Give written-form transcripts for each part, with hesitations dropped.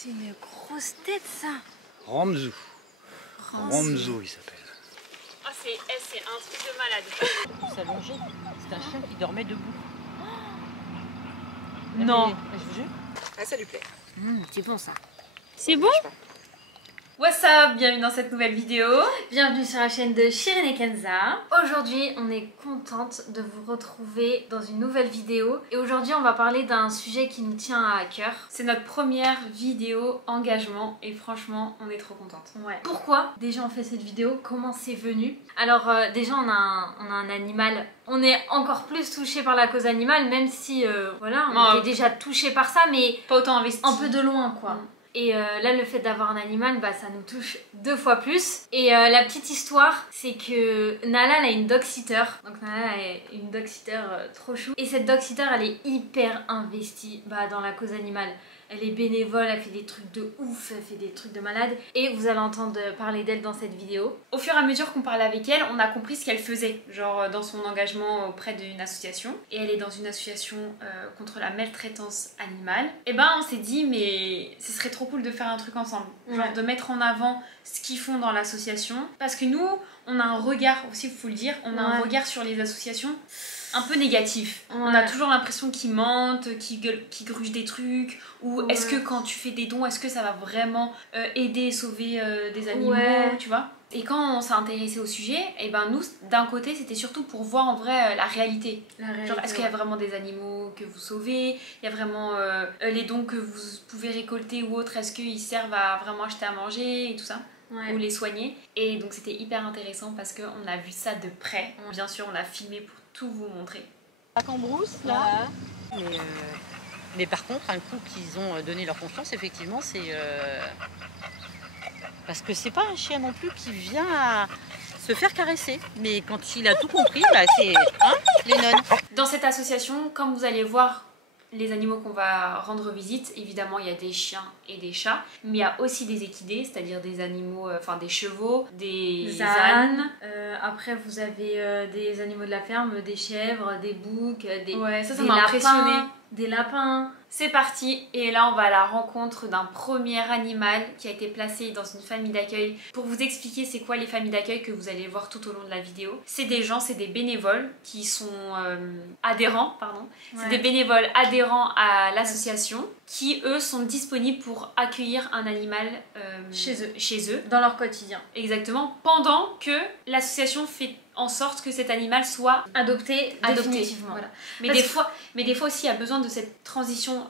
C'est une grosse tête, ça. Ramzou. Ramzou, il s'appelle. Ah, c'est un truc de malade. Il s'allongeait. C'est un chien qui dormait debout. Non. Je vous jure. Ah, ça lui plaît. C'est bon, ça. C'est bon? What's up, bienvenue dans cette nouvelle vidéo. Bienvenue sur la chaîne de Shirin et Kenza. Aujourd'hui, on est contente de vous retrouver dans une nouvelle vidéo. Et aujourd'hui, on va parler d'un sujet qui nous tient à cœur. C'est notre première vidéo engagement et franchement, on est trop contente. Ouais. Pourquoi déjà on fait cette vidéo? Comment c'est venu? Alors déjà, on a un animal. On est encore plus touché par la cause animale, même si voilà, on était déjà touché par ça, mais pas autant investi. Un peu de loin, quoi. Et là, le fait d'avoir un animal, bah, ça nous touche 2 fois plus. Et la petite histoire, c'est que Nala, elle a une dog-sitter. Donc Nala est une dog-sitter trop chou. Et cette dog-sitter, elle est hyper investie dans la cause animale. Elle est bénévole, elle fait des trucs de ouf, elle fait des trucs de malade. Et vous allez entendre parler d'elle dans cette vidéo. Au fur et à mesure qu'on parlait avec elle, on a compris ce qu'elle faisait. Genre dans son engagement auprès d'une association. Et elle est dans une association contre la maltraitance animale. Et ben on s'est dit, mais ce serait trop cool de faire un truc ensemble. Genre de mettre en avant ce qu'ils font dans l'association. Parce que nous, on a un regard, aussi il faut le dire, on a un regard sur les associations un peu négatif. On a toujours l'impression qu'ils mentent, qu'ils grugent des trucs, ou est-ce que quand tu fais des dons, est-ce que ça va vraiment aider et sauver des animaux, tu vois? Et quand on s'est intéressé au sujet, et ben nous, d'un côté, c'était surtout pour voir en vrai la réalité. Genre, est-ce qu'il y a vraiment des animaux que vous sauvez? Il y a vraiment les dons que vous pouvez récolter ou autres, est-ce qu'ils servent à vraiment acheter à manger et tout ça? Ou les soigner. Et donc c'était hyper intéressant parce qu'on a vu ça de près. Bien sûr, on a filmé pour tout vous montrer. La cambrousse, là. Mais par contre, un coup qu'ils ont donné leur confiance, effectivement, c'est... Parce que c'est pas un chien non plus qui vient à se faire caresser. Mais quand il a tout compris, c'est les nonnes. Dans cette association, comme vous allez voir, les animaux qu'on va rendre visite, évidemment il y a des chiens et des chats, mais il y a aussi des équidés, c'est-à-dire des animaux, enfin des chevaux, des ânes. Après vous avez des animaux de la ferme, des chèvres, des boucs, des lapins, des lapins. C'est parti, et là on va à la rencontre d'un premier animal qui a été placé dans une famille d'accueil. Pour vous expliquer c'est quoi les familles d'accueil que vous allez voir tout au long de la vidéo, c'est des gens, c'est des bénévoles qui sont adhérents, pardon. C'est des bénévoles adhérents à l'association qui eux sont disponibles pour accueillir un animal chez eux. Dans leur quotidien. Exactement, pendant que l'association fait en sorte que cet animal soit adopté définitivement. Voilà. Mais des fois aussi il y a besoin de cette transition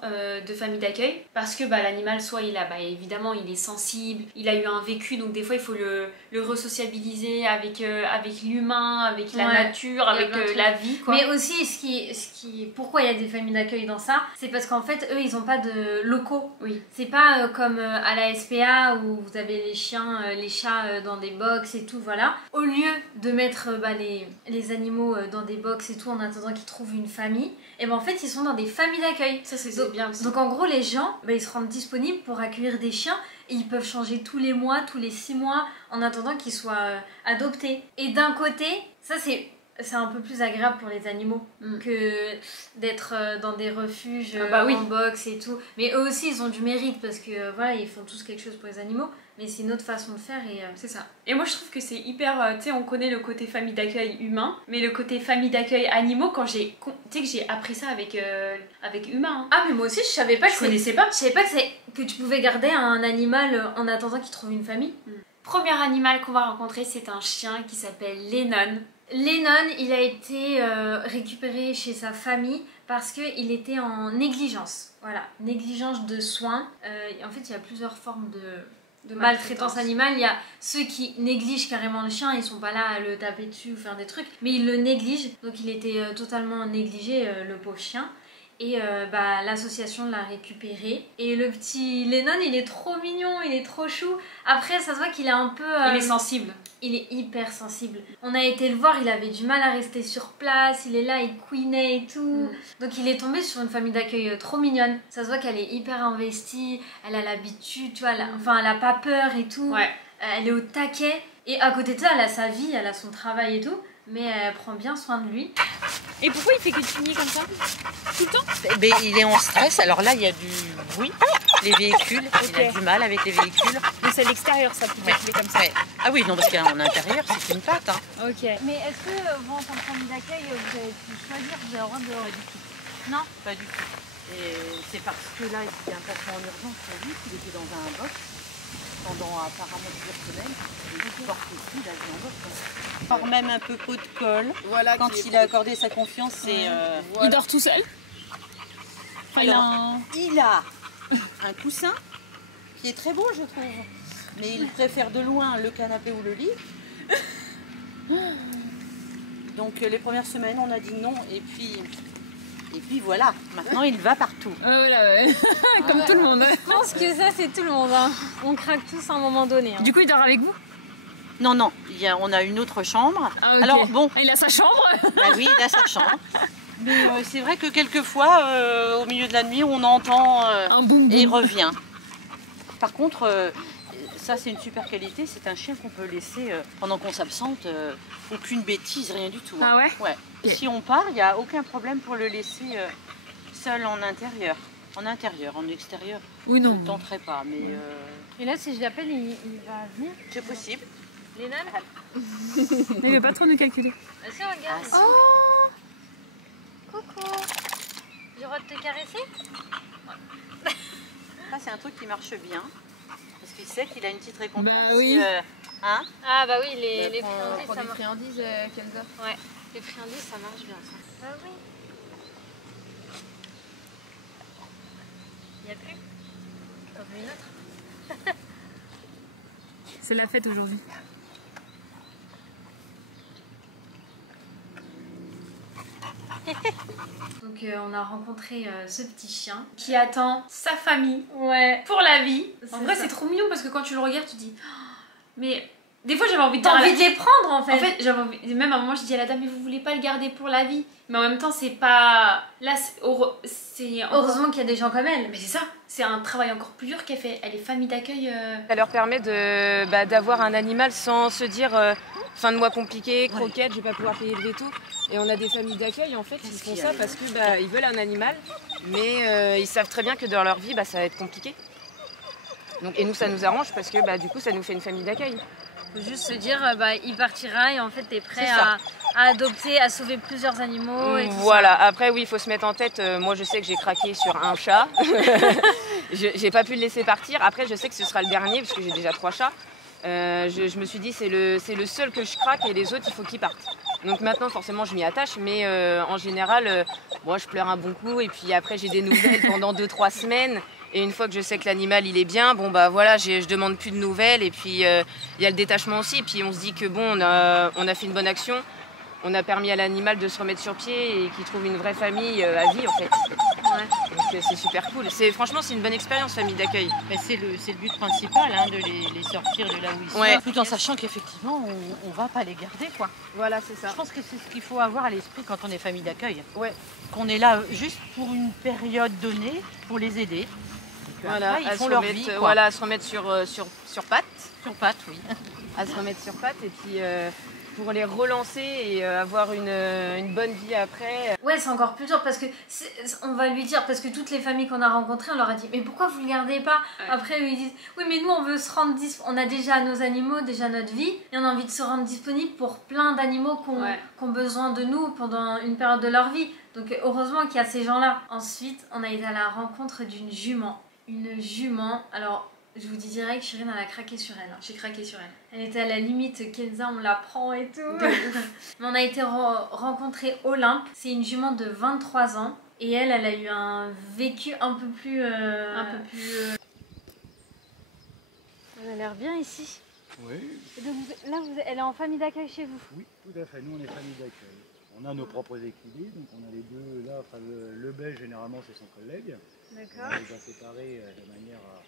de famille d'accueil parce que l'animal soit il a évidemment il est sensible, il a eu un vécu, donc des fois il faut le resociabiliser avec l'humain, avec la nature, avec la vie, quoi. Mais aussi pourquoi il y a des familles d'accueil dans ça, c'est parce qu'en fait eux ils ont pas de locaux. Oui. C'est pas comme à la SPA où vous avez les chiens, les chats dans des box et tout, voilà. Au lieu de mettre les animaux dans des box et tout en attendant qu'ils trouvent une famille, et en fait ils sont dans des familles d'accueil. Ça c'est bien aussi. Donc en gros les gens ils se rendent disponibles pour accueillir des chiens et ils peuvent changer tous les mois, tous les 6 mois en attendant qu'ils soient adoptés. Et d'un côté ça c'est un peu plus agréable pour les animaux que d'être dans des refuges en box et tout. Mais eux aussi ils ont du mérite parce que voilà, ils font tous quelque chose pour les animaux, mais c'est une autre façon de faire et c'est ça. Et moi je trouve que c'est hyper, tu sais, on connaît le côté famille d'accueil humain, mais le côté famille d'accueil animaux, quand j'ai appris ça avec humain. Ah mais moi aussi je savais pas que je connaissais pas. Je savais pas que tu pouvais garder un animal en attendant qu'il trouve une famille. Premier animal qu'on va rencontrer, c'est un chien qui s'appelle Lennon. Lennon, il a été récupéré chez sa famille parce qu'il était en négligence. Voilà, négligence de soins. En fait, il y a plusieurs formes de maltraitance animale. Il y a ceux qui négligent carrément le chien, ils sont pas là à le taper dessus ou faire des trucs, mais ils le négligent. Donc il était totalement négligé, le pauvre chien. Et l'association l'a récupéré. Et le petit Lennon, il est trop mignon, il est trop chou. Après, ça se voit qu'il est un peu... il est sensible. Il est hyper sensible. On a été le voir, il avait du mal à rester sur place. Il est là, il couinait et tout. Donc il est tombé sur une famille d'accueil trop mignonne. Ça se voit qu'elle est hyper investie. Elle a l'habitude, tu vois. Elle a pas peur et tout. Ouais. Elle est au taquet. Et à côté de ça, elle a sa vie, elle a son travail et tout. mais elle prend bien soin de lui. Et pourquoi il fait que cligner comme ça? Tout le temps? Ben, il est en stress, alors là il y a du bruit, les véhicules, il a du mal avec les véhicules. Mais c'est à l'extérieur ça plutôt qu'il est comme ça. Ouais. Ah oui, non, parce qu'en intérieur c'est une patte. Hein. Ok. Mais est-ce que vous, en tant que famille d'accueil, vous avez pu choisir, vous avez le droit de... Pas du tout. Non, pas du tout. Et c'est parce que là il y a un placement en urgence pour lui, il était dans un box pendant apparemment plusieurs semaines. Et il porte aussi la vie en box. Hein. Même un peu pot de colle. Voilà, quand il a accordé sa confiance, c'est... Voilà. Il dort tout seul? Alors, il a un coussin qui est très beau, je trouve. Mais il préfère de loin le canapé ou le lit. Donc les premières semaines, on a dit non. Et puis voilà, maintenant il va partout. Voilà, ouais. Comme tout le monde. Je pense que ça, c'est tout le monde. Hein. On craque tous à un moment donné. Hein. Du coup, il dort avec vous? Non, non, on a une autre chambre. Ah, okay. Alors bon. Il a sa chambre? Bah oui, il a sa chambre. Mais c'est vrai que quelquefois, au milieu de la nuit, on entend un boum boum. Et il revient. Par contre, ça c'est une super qualité, c'est un chien qu'on peut laisser pendant qu'on s'absente, aucune bêtise, rien du tout. Hein. Ah ouais? Ouais. Okay. Si on part, il n'y a aucun problème pour le laisser seul en intérieur. En intérieur, en extérieur, oui, non. je ne tenterai pas. Mais, Et là, si je l'appelle, il va venir? C'est possible. Léna? Il veut pas trop nous calculer. Ah si, regarde. Ah, si. Oh, coucou. J'ai le droit de te caresser? Ça, c'est un truc qui marche bien. Parce qu'il sait qu'il a une petite récompense. Bah oui. Hein? Ah bah oui, les friandises, ça marche. friandises, Kenza. Ouais, les friandises, ça marche bien, ça. Bah oui. Il n'y a plus? T'en veux une autre? C'est la fête aujourd'hui. Donc on a rencontré ce petit chien qui attend sa famille pour la vie. En vrai c'est trop mignon parce que quand tu le regardes tu te dis oh, mais des fois j'avais envie de de les prendre en fait. En fait j'avais envie, même à un moment je dis à la dame mais vous voulez pas le garder pour la vie, mais en même temps c'est pas là, c'est heureusement qu'il y a des gens comme elle. Mais c'est ça, c'est un travail encore plus dur qu'elle fait. Elle est famille d'accueil. Ça leur permet d'avoir un animal sans se dire fin de mois compliqué, croquette, je vais pas pouvoir payer le veto. Et on a des familles d'accueil en fait, ils font ça parce que ils veulent un animal, mais ils savent très bien que dans leur vie ça va être compliqué. Donc, et nous ça nous arrange parce que du coup ça nous fait une famille d'accueil. Faut juste se dire il partira et en fait t'es prêt à adopter, à sauver plusieurs animaux. Et tout voilà, ça. Après oui il faut se mettre en tête, moi je sais que j'ai craqué sur un chat, j'ai pas pu le laisser partir, après je sais que ce sera le dernier parce que j'ai déjà 3 chats. Je me suis dit c'est le seul que je craque et les autres il faut qu'ils partent. Donc maintenant forcément je m'y attache, mais en général moi je pleure un bon coup et puis après j'ai des nouvelles pendant 2-3 semaines. Et une fois que je sais que l'animal il est bien, bon voilà, je demande plus de nouvelles et puis il y a le détachement aussi. Et puis on se dit que bon, on a fait une bonne action, on a permis à l'animal de se remettre sur pied et qu'il trouve une vraie famille à vie en fait. Ouais. Donc c'est super cool. Franchement c'est une bonne expérience famille d'accueil. C'est le but principal hein, de les sortir de là où ils sont. Tout en sachant qu'effectivement on va pas les garder quoi. Voilà c'est ça. Je pense que c'est ce qu'il faut avoir à l'esprit quand on est famille d'accueil. Ouais. Qu'on est là juste pour une période donnée pour les aider. Voilà, après, ils font leur vie. Voilà, à se remettre sur pattes. Sur pattes, oui. À se remettre sur pattes et puis pour les relancer et avoir une bonne vie après. Ouais, c'est encore plus dur parce que on va lui dire, parce que toutes les familles qu'on a rencontrées, on leur a dit mais pourquoi vous le gardez pas? Après ils disent oui mais nous on veut se rendre on a déjà nos animaux, déjà notre vie et on a envie de se rendre disponible pour plein d'animaux qui ont besoin de nous pendant une période de leur vie. Donc heureusement qu'il y a ces gens-là. Ensuite, on a été à la rencontre d'une jument. Une jument, alors je vous dis direct, Chirine elle a craqué sur elle, j'ai craqué sur elle. Elle était à la limite, Kenza on la prend et tout. Mais on a été rencontrer Olympe, c'est une jument de 23 ans et elle a eu un vécu un peu plus... Elle a l'air bien ici. Oui. Et donc là, elle est en famille d'accueil chez vous? Oui, tout à fait, nous on est famille d'accueil. On a nos propres équilibres, donc on a les deux là, enfin, le belge généralement c'est son collègue. D'accord. On les a séparés de manière à,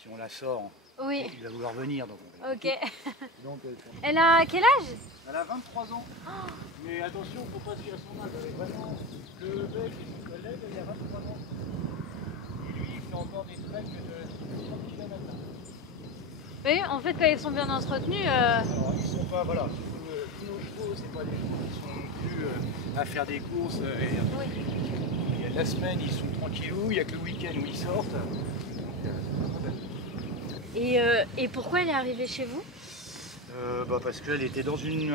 si on la sort, oui. Il va vouloir venir. Donc ok. Donc, elle a quel âge? Elle a 23 ans. Oh. Mais attention, il ne faut pas se dire son âge. Vraiment, le belge et son collègue, il a 23 ans. Et lui, il fait encore des treks de 30 km. Oui, en fait, quand ils sont bien entretenus... Alors, ils sont pas, voilà, tous nos chevaux chevaux, c'est pas des chevaux qui sont plus à faire des courses. Il y a de la semaine, ils sont tranquillous, il n'y a que le week-end où ils sortent. Et pourquoi elle est arrivée chez vous? Parce qu'elle était dans une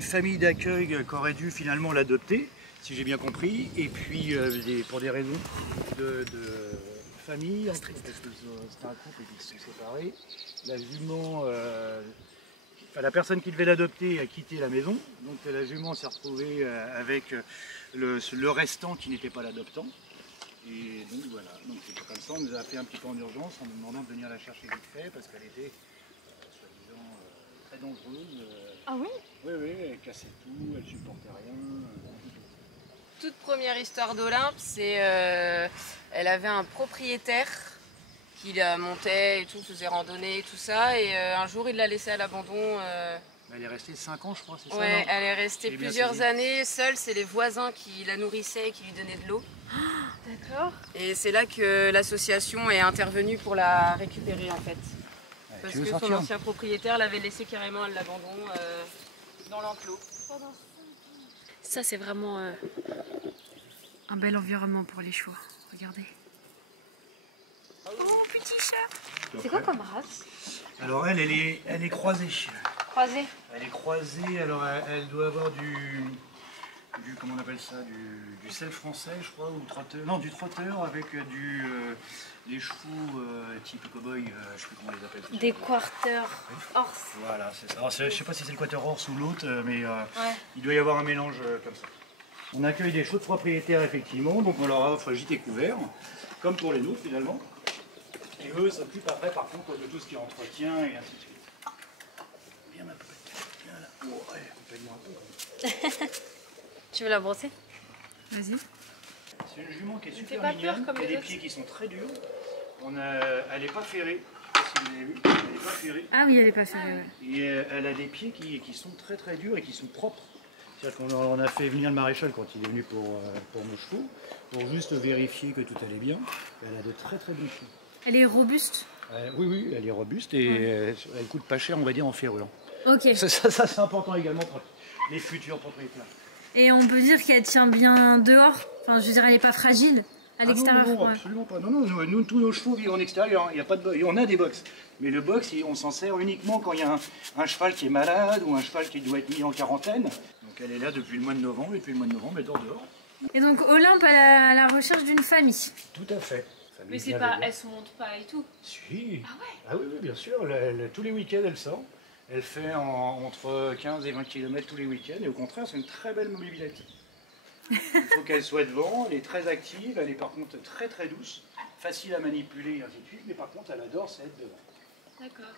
famille d'accueil qui aurait dû finalement l'adopter, si j'ai bien compris, et puis pour des raisons de famille, c'était un couple qui se sont séparés. La jument, la personne qui devait l'adopter a quitté la maison, donc la jument s'est retrouvée avec le restant qui n'était pas l'adoptant. Et donc voilà, donc c'est comme ça, on nous a appelé un petit peu en urgence en nous demandant de venir la chercher vite fait parce qu'elle était soi-disant très dangereuse. Ah oui? Oui, elle cassait tout, elle supportait rien. Toute première histoire d'Olympe, c'est elle avait un propriétaire qui la montait et tout, faisait randonnée et tout ça, et un jour il l'a laissée à l'abandon. Elle est restée 5 ans je crois, c'est ça? Ouais, elle est restée plusieurs années seule, c'est les voisins qui la nourrissaient et qui lui donnaient de l'eau. D'accord. Et c'est là que l'association est intervenue pour la récupérer en fait. Parce que son ancien propriétaire l'avait laissée carrément à l'abandon dans l'enclos. Ça, c'est vraiment un bel environnement pour les chevaux. Regardez. Oh, petit chat! C'est quoi comme race? Alors elle est croisée. Croisée. Elle est croisée, alors elle doit avoir du comment on appelle ça, du sel français je crois, ou trotteur, non du trotteur avec des chevaux type cow-boy, je sais plus comment on les appelle. Des quarter horse. Voilà, c'est ça. Alors, je sais pas si c'est le quarter horse ou l'autre, mais il doit y avoir un mélange comme ça. On accueille des chevaux de propriétaires effectivement, donc on leur offre gîte et couvert, comme pour les nôtres finalement. Et eux s'occupent après par contre de tout ce qui est entretien et ainsi de suite. Viens ma poupette, viens là. Oh, ouais, accompagne-moi un peu. Tu veux la brosser? Vas-y. C'est une jument qui est super pas peur mignonne, comme qui a les des autres. pieds qui sont très durs. Elle n'est pas ferrée, je sais pas si vous avez vu, elle n'est pas ferrée. Ah oui, elle est pas ferrée, ouais. Et elle a des pieds qui sont très très durs et qui sont propres. C'est-à-dire qu'on a fait venir le maréchal quand il est venu pour nos chevaux, pour juste vérifier que tout allait bien. Elle a de très très bons pieds. Elle est robuste. Oui, elle est robuste et elle coûte pas cher, on va dire, en ferrure. Ok. Ça c'est important également pour les futurs propriétaires. Et on peut dire qu'elle tient bien dehors. Enfin, je veux dire, elle n'est pas fragile à l'extérieur. Non, Ouais. absolument pas. Non, nous, tous nos chevaux vivent en extérieur. Il y a pas de, on a des box. Mais le box, on s'en sert uniquement quand il y a un cheval qui est malade ou un cheval qui doit être mis en quarantaine. Donc elle est là depuis le mois de novembre, et depuis le mois de novembre, elle dort dehors. Et donc Olympe à la recherche d'une famille. Tout à fait. Mais c'est pas, elle se monte pas et tout. Si. Ah ouais? Ah oui, bien sûr. Tous les week-ends, elle sort. Elle fait entre 15 et 20 km tous les week-ends. Et au contraire, c'est une très belle mobilité. Il faut qu'elle soit devant. Elle est très active. Elle est par contre très très douce. Facile à manipuler et ainsi de suite. Mais par contre, elle adore c'est être devant. D'accord.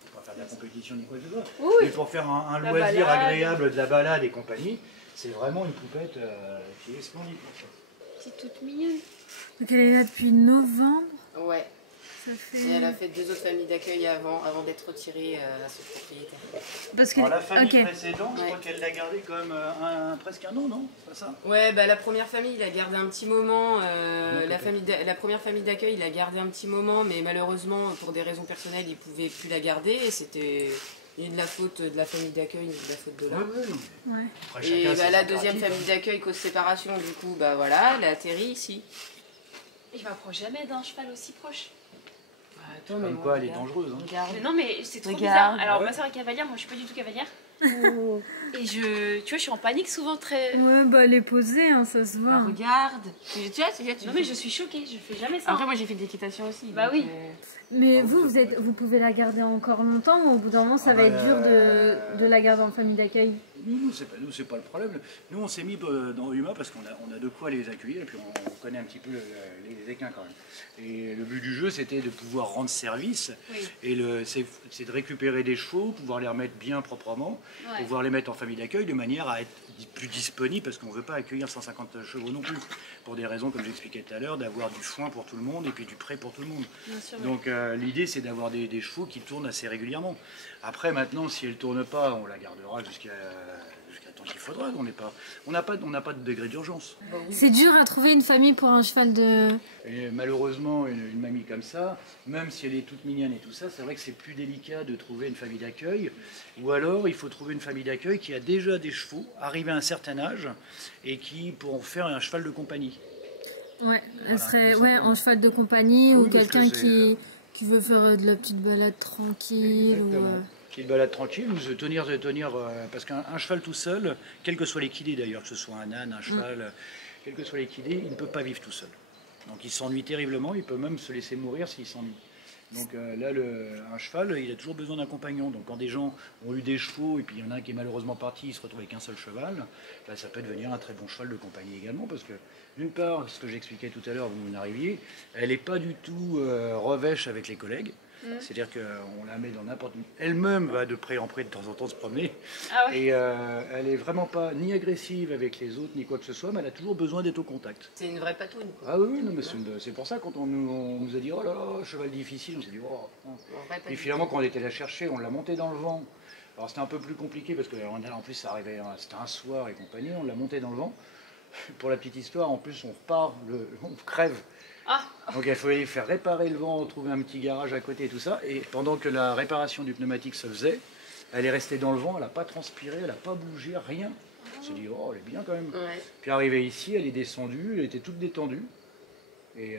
Pour pas faire de la compétition ni quoi que ce soit. Oui. Mais pour faire un La loisir balade. agréable, de la balade et compagnie, c'est vraiment une poupette qui est splendide pour ça. C'est toute mignonne. Donc elle est là depuis novembre. Ouais. Ça fait... Et elle a fait 2 autres familles d'accueil avant d'être retirée à ce propriétaire. Parce que... Alors la famille ok. précédente, je crois qu'elle l'a gardée quand même presque un an, non? C'est pas ça? Ouais, bah la première famille, il a gardé un petit moment. La première famille d'accueil, il a gardé un petit moment, mais malheureusement, pour des raisons personnelles, il pouvait plus la garder. Et c'était ni de la faute de la famille d'accueil, ni de la faute de l'homme. Ouais. Après, Et chacun bah, ses la deuxième impératifs, famille d'accueil, cause séparation, du coup, bah voilà, elle a atterri ici. Et je m'approche jamais d'un cheval aussi proche. Attends, Comme quoi, elle est dangereuse. Hein. Regarde. Mais non, mais c'est trop Regarde. bizarre. Alors, Ouais. ma soeur est cavalière, moi je suis pas du tout cavalière. Et tu vois, je suis en panique souvent très. Ouais, bah elle est posée, hein, ça se voit. Bah, regarde. Tu vois, Non, mais je suis choquée, je fais jamais ça. Après, moi j'ai fait de l'équitation aussi. Bah donc, oui. Mais vous pouvez la garder encore longtemps ou au bout d'un moment ça va être dur de la garder en famille d'accueil? Nous, c'est pas le problème. Nous, on s'est mis dans Huma parce qu'on a de quoi les accueillir et puis on connaît un petit peu les équins quand même. Et le but du jeu, c'était de pouvoir rendre service. Oui. Et c'est de récupérer des chevaux, pouvoir les remettre bien proprement, Ouais. pouvoir les mettre en famille d'accueil de manière à être plus disponible parce qu'on ne veut pas accueillir 150 chevaux non plus. Pour des raisons, comme j'expliquais tout à l'heure, d'avoir du foin pour tout le monde et puis du prêt pour tout le monde. Bien sûr. Donc l'idée, c'est d'avoir des chevaux qui tournent assez régulièrement. Après, maintenant, si elle ne tourne pas, on la gardera jusqu'à temps quand il faudra. On n'a pas de degré d'urgence. C'est dur à trouver une famille pour un cheval de... Et malheureusement, une mamie comme ça, même si elle est toute mignonne et tout ça, c'est vrai que c'est plus délicat de trouver une famille d'accueil. Ou alors, il faut trouver une famille d'accueil qui a déjà des chevaux, arrivés à un certain âge, et qui pourront faire un cheval de compagnie. Ouais, elle Voilà, serait tout un cheval de compagnie Ah ou oui, parce quelqu'un que qui veut faire de la petite balade tranquille. Exactement. Petite balade tranquille, ou se tenir parce qu'un cheval tout seul, quels que soient l'équidé d'ailleurs, que ce soit un âne, un cheval, quel que soit l'équidé, il ne peut pas vivre tout seul. Donc il s'ennuie terriblement, il peut même se laisser mourir s'il s'ennuie. Donc là, un cheval, il a toujours besoin d'un compagnon. Donc quand des gens ont eu des chevaux et puis il y en a un qui est malheureusement parti, il se retrouve avec un seul cheval, bah, ça peut devenir un très bon cheval de compagnie également, parce que d'une part, ce que j'expliquais tout à l'heure, vous n'arriviez, elle n'est pas du tout revêche avec les collègues. C'est-à-dire qu'on la met dans n'importe où. Elle-même va de près en près de temps en temps se promener. Ah ouais. Et elle n'est vraiment pas ni agressive avec les autres, ni quoi que ce soit, mais elle a toujours besoin d'être au contact. C'est une vraie patoune, quoi. Ah oui, non, mais c'est pour ça, quand on nous a dit, oh là là, cheval difficile, on s'est dit, oh. Et finalement, quand on était la chercher, on l'a montée dans le vent. Alors c'était un peu plus compliqué, parce qu'en plus, ça arrivait, c'était un soir et compagnie, on l'a montée dans le vent. Pour la petite histoire, en plus, on repart, on crève. Ah. Donc il fallait faire réparer le vent, trouver un petit garage à côté et tout ça. Et pendant que la réparation du pneumatique se faisait, elle est restée dans le vent, elle n'a pas transpiré, elle n'a pas bougé, rien. On s'est dit, oh, elle est bien quand même. Ouais. Puis arrivée ici, elle est descendue, elle était toute détendue. Et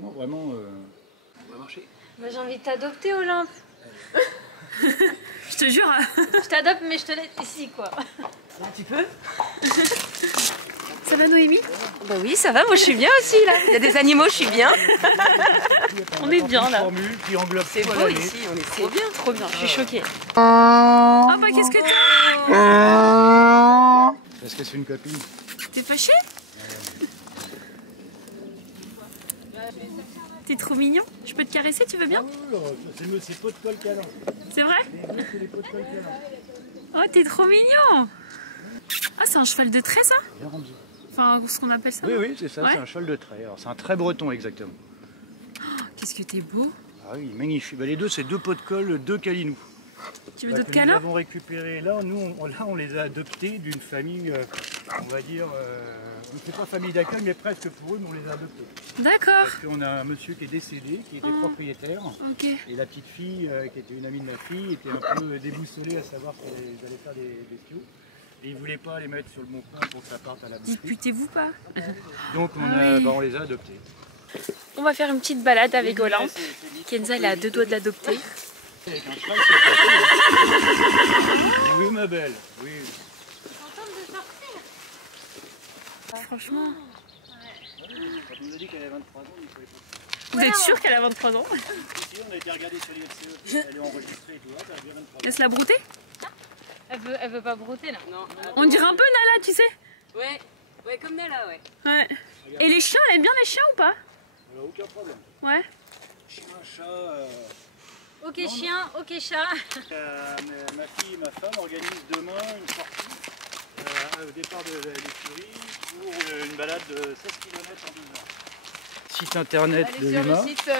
non, vraiment, on va marcher. Bah, j'ai envie de t'adopter, Olympe. Je te jure. Je t'adopte, mais je te laisse ici, quoi. Un petit peu. Ça va, Noémie? Bah oui, ça va, moi je suis bien aussi là. Il y a des animaux, je suis bien. On est bien là. Formule qui englobe C'est toute beau l'année. ici, on est trop bien. Trop bien, je suis choquée. Oh bah qu'est-ce que t'as? Parce que c'est une copine. T'es fâché? T'es trop mignon. Je peux te caresser, tu veux bien? C'est pot de colle câlin. C'est vrai? Les deux, c'est les pots de colle câlin. Oh, t'es trop mignon. Ah, c'est un cheval de trait, ça? Bien rendu. Enfin, ce qu'on appelle ça? Oui, oui, c'est ça, Ouais. c'est un cheval de trait. Alors c'est un trait breton exactement. Qu'est-ce que t'es beau. Ah oui, magnifique. Bah, les deux, c'est deux pots de colle, deux calinous. Tu veux Bah, d'autres que nous câlins? avons récupéré. Là, on les a adoptés d'une famille, on va dire, c'est pas famille d'accueil, mais presque pour eux, mais on les a adoptés. D'accord. Parce qu'on a un monsieur qui est décédé, qui était propriétaire, Ok. et la petite fille, qui était une amie de ma fille, était un peu déboussolée à savoir qu'ils allaient faire des bestiaux. Et ils ne voulaient pas les mettre sur le bon coin pour que ça parte à la boucherie. Disputez-vous pas? Donc on les a adoptés. On va faire une petite balade avec Olympe. Kenza, elle a 2 doigts de l'adopter. Avec un cheval, c'est oui, ma belle. Oui. Franchement. Quand on nous a dit qu'elle avait 23 ans, il fallait pas. Vous êtes sûr qu'elle a 23 ans? Si, on a été regarder sur l'IFCE, elle est enregistrée et tout, elle a bien 23 ans. Laisse la brouter? Elle veut pas brouter, là. Non. On dirait un peu Nala, tu sais? Ouais, comme Nala, ouais. Ouais. Et les chiens, elle aime bien les chiens ou pas? Elle a aucun problème. Ouais. Chien, chat. Ok chien, ok chat. Ma fille et ma femme organisent demain une sortie au départ de l'écurie pour une balade de 16 km en 2 heures. Site internet de Allez sur le l'UMA. site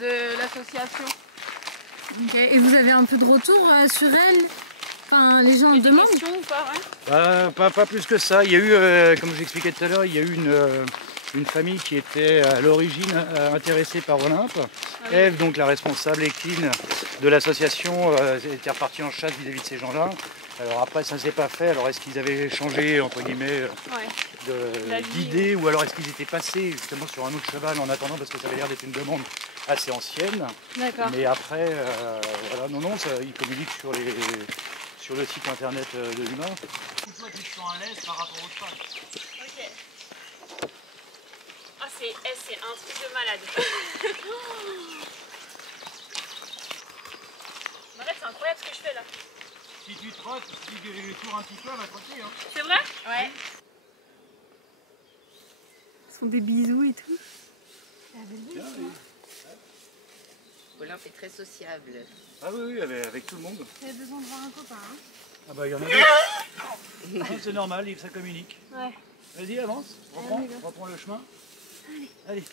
de l'association. Ok. Et vous avez un peu de retour sur elle? Enfin, les gens demandent. Question ou pas? Ouais. Pas plus que ça. Il y a eu, comme je l'expliquais tout à l'heure, il y a eu une famille qui était à l'origine intéressée par Olympe. Ève, donc la responsable équine de l'association, était repartie en chasse vis-à-vis de ces gens-là. Alors après, ça ne s'est pas fait. Alors est-ce qu'ils avaient changé, entre guillemets, d'idée, ou alors est-ce qu'ils étaient passés justement sur un autre cheval en attendant, parce que ça avait l'air d'être une demande assez ancienne. D'accord. Mais après, voilà, non, ils communiquent sur le site internet de l'UMA. Toi, tu te sens à l'aise par rapport au cheval. Ok. Ah, c'est un truc de malade. Arrête, c'est incroyable ce que je fais là. Si tu trottes, si tu cours un petit peu, elle va trotter. Hein. C'est vrai? Ouais. Ce sont des bisous et tout. Bien, oui. Olympe est très sociable. Ah oui, avec tout le monde. T'avais besoin de voir un copain, hein? Ah bah il y en a d'autres. Non, c'est normal, ça communique. Ouais. Vas-y, avance, reprends le chemin. Allez.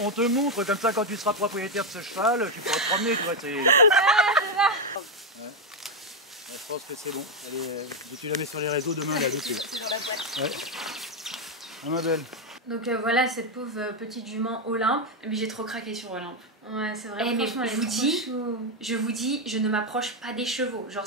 On te montre, comme ça, quand tu seras propriétaire de ce cheval, tu pourras te promener, tu vois. Je pense que c'est bon. Allez, tu la mets sur les réseaux demain, là, dessus. C'est dans la boîte. Ouais. Ah, ma belle. Donc voilà cette pauvre petite jument Olympe. Mais j'ai trop craqué sur Olympe. Ouais, c'est vrai. Mais Franchement, je elle est vous trop dis, chou. je ne m'approche pas des chevaux. Genre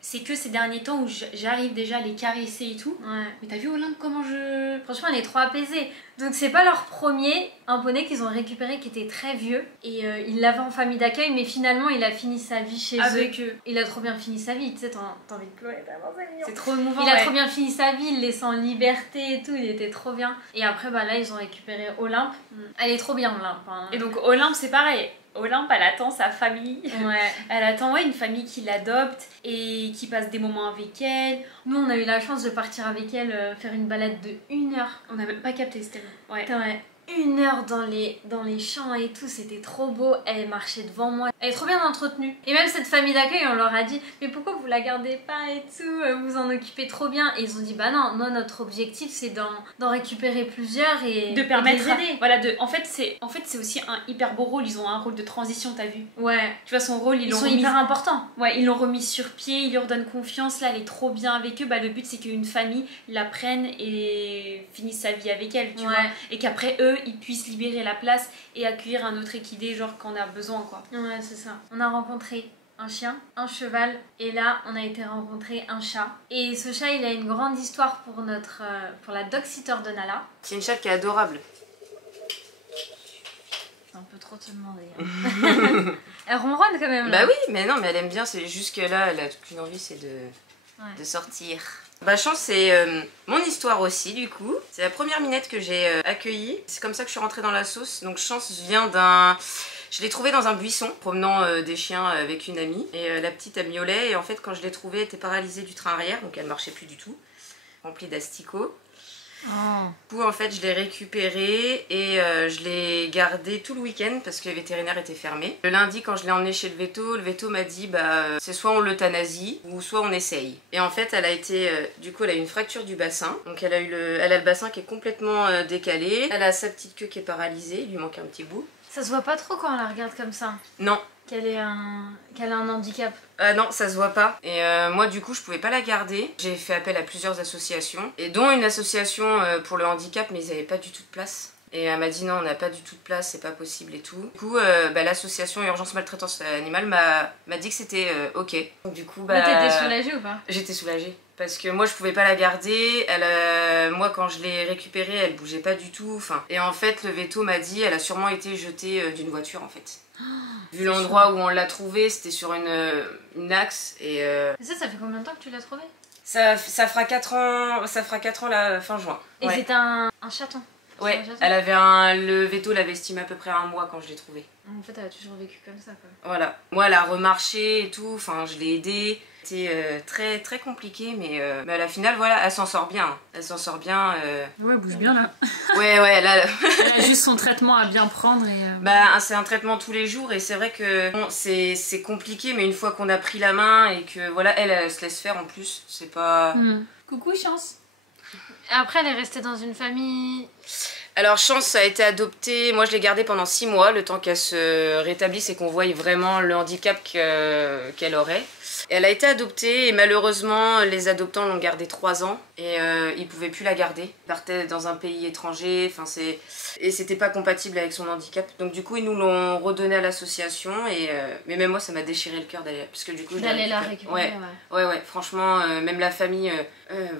c'est que ces derniers temps où j'arrive déjà à les caresser et tout. Ouais. Mais t'as vu Olympe comment je... Franchement, elle est trop apaisée. Donc c'est pas leur premier, un poney qu'ils ont récupéré qui était très vieux. Et ils l'avaient en famille d'accueil, mais finalement il a fini sa vie chez Avec eux. Il a trop bien fini sa vie, tu sais, t'as envie de pleurer tellement c'est mignon. C'est trop émouvant. Il a trop bien fini sa vie, il le laissait en liberté et tout, il était trop bien. Et après, bah là, ils ont récupéré Olympe. Elle est trop bien, Olympe. Hein. Et donc Olympe, c'est pareil. Olympe, elle attend sa famille. Ouais. Elle attend une famille qui l'adopte et qui passe des moments avec elle. Nous, on a eu la chance de partir avec elle faire une balade de 1 heure. On n'a même pas capté, c'était long. Ouais. Putain, ouais. 1 heure dans les champs et tout, c'était trop beau. Elle marchait devant moi. Elle est trop bien entretenue. Et même cette famille d'accueil, on leur a dit mais pourquoi vous la gardez pas et tout, vous en occupez trop bien. Et ils ont dit bah non, notre objectif c'est d'en récupérer plusieurs et de permettre et de les aider. Voilà, en fait c'est aussi un hyper beau rôle. Ils ont un rôle de transition, t'as vu. Ouais. Tu vois son rôle, Ils sont hyper importants. Ouais, ils l'ont remis sur pied, ils lui redonnent confiance. Là, elle est trop bien avec eux. Bah le but c'est qu'une famille la prenne et finisse sa vie avec elle, tu vois. Et qu'après eux, ils puissent libérer la place et accueillir un autre équidé genre quand on a besoin, quoi. Ouais, c'est ça. On a rencontré un chien, un cheval et là on a été rencontrer un chat. Et ce chat il a une grande histoire pour la dog sitter de Nala. C'est une chatte qui est adorable. C'est un peu trop te demander. Elle ronronne quand même. Là. Bah oui, mais non, mais elle aime bien, c'est juste que là, elle a qu'une envie, c'est de sortir. Bah Chance, c'est mon histoire aussi du coup. C'est la première minette que j'ai accueillie. C'est comme ça que je suis rentrée dans la sauce. Donc Chance vient d'un... Je l'ai trouvée dans un buisson, promenant des chiens avec une amie. Et la petite, elle miaulait. Et en fait, quand je l'ai trouvée, elle était paralysée du train arrière. Donc elle marchait plus du tout. Remplie d'asticots. Oh. Du coup, en fait, je l'ai récupérée et je l'ai gardée tout le week-end parce que le vétérinaire était fermé. Le lundi, quand je l'ai emmenée chez le veto m'a dit bah c'est soit on l'euthanasie ou soit on essaye. Et en fait, elle a été, du coup, elle a eu une fracture du bassin. Donc elle a le bassin qui est complètement décalé. Elle a sa petite queue qui est paralysée, il lui manque un petit bout. Ça se voit pas trop quand on la regarde comme ça. Non. Qu'elle a un handicap. Non, ça se voit pas. Et moi, du coup, je pouvais pas la garder. J'ai fait appel à plusieurs associations, et dont une association pour le handicap, mais ils avaient pas du tout de place. Et elle m'a dit non, on n'a pas du tout de place, c'est pas possible et tout. Du coup, l'association Urgence Maltraitance Animale m'a dit que c'était ok. Donc, du coup, t'étais soulagée ou pas? J'étais soulagée. Parce que moi je pouvais pas la garder, moi quand je l'ai récupérée elle bougeait pas du tout. Et en fait le veto m'a dit elle a sûrement été jetée d'une voiture en fait. Vu l'endroit où on l'a trouvée, c'était sur une axe et... Ça fait combien de temps que tu l'as trouvée? Ça fera 4 ans la fin juin. Et ouais. c'est un chaton? Ouais, elle avait le veto l'avait estimé à peu près 1 mois quand je l'ai trouvée. En fait elle a toujours vécu comme ça quoi. Voilà, moi elle a remarché et tout, je l'ai aidée. C'était très très compliqué mais à la finale voilà, elle s'en sort bien. Elle s'en sort bien. Ouais, elle bouge bien là. Ouais, là... Elle a juste son traitement à bien prendre et... c'est un traitement tous les jours et c'est vrai que bon, c'est compliqué mais une fois qu'on a pris la main et que voilà, elle se laisse faire en plus, c'est pas... Coucou Chance. Après elle est restée dans une famille... Alors Chance a été adoptée, moi je l'ai gardée pendant 6 mois, le temps qu'elle se rétablisse et qu'on voie vraiment le handicap qu'elle aurait. Et elle a été adoptée et malheureusement les adoptants l'ont gardée 3 ans et ils pouvaient plus la garder. Ils partaient dans un pays étranger, et c'était pas compatible avec son handicap. Donc du coup ils nous l'ont redonnée à l'association mais même moi ça m'a déchiré le cœur d'aller, parce que du coup d'aller la récupérer. Ouais, franchement même la famille,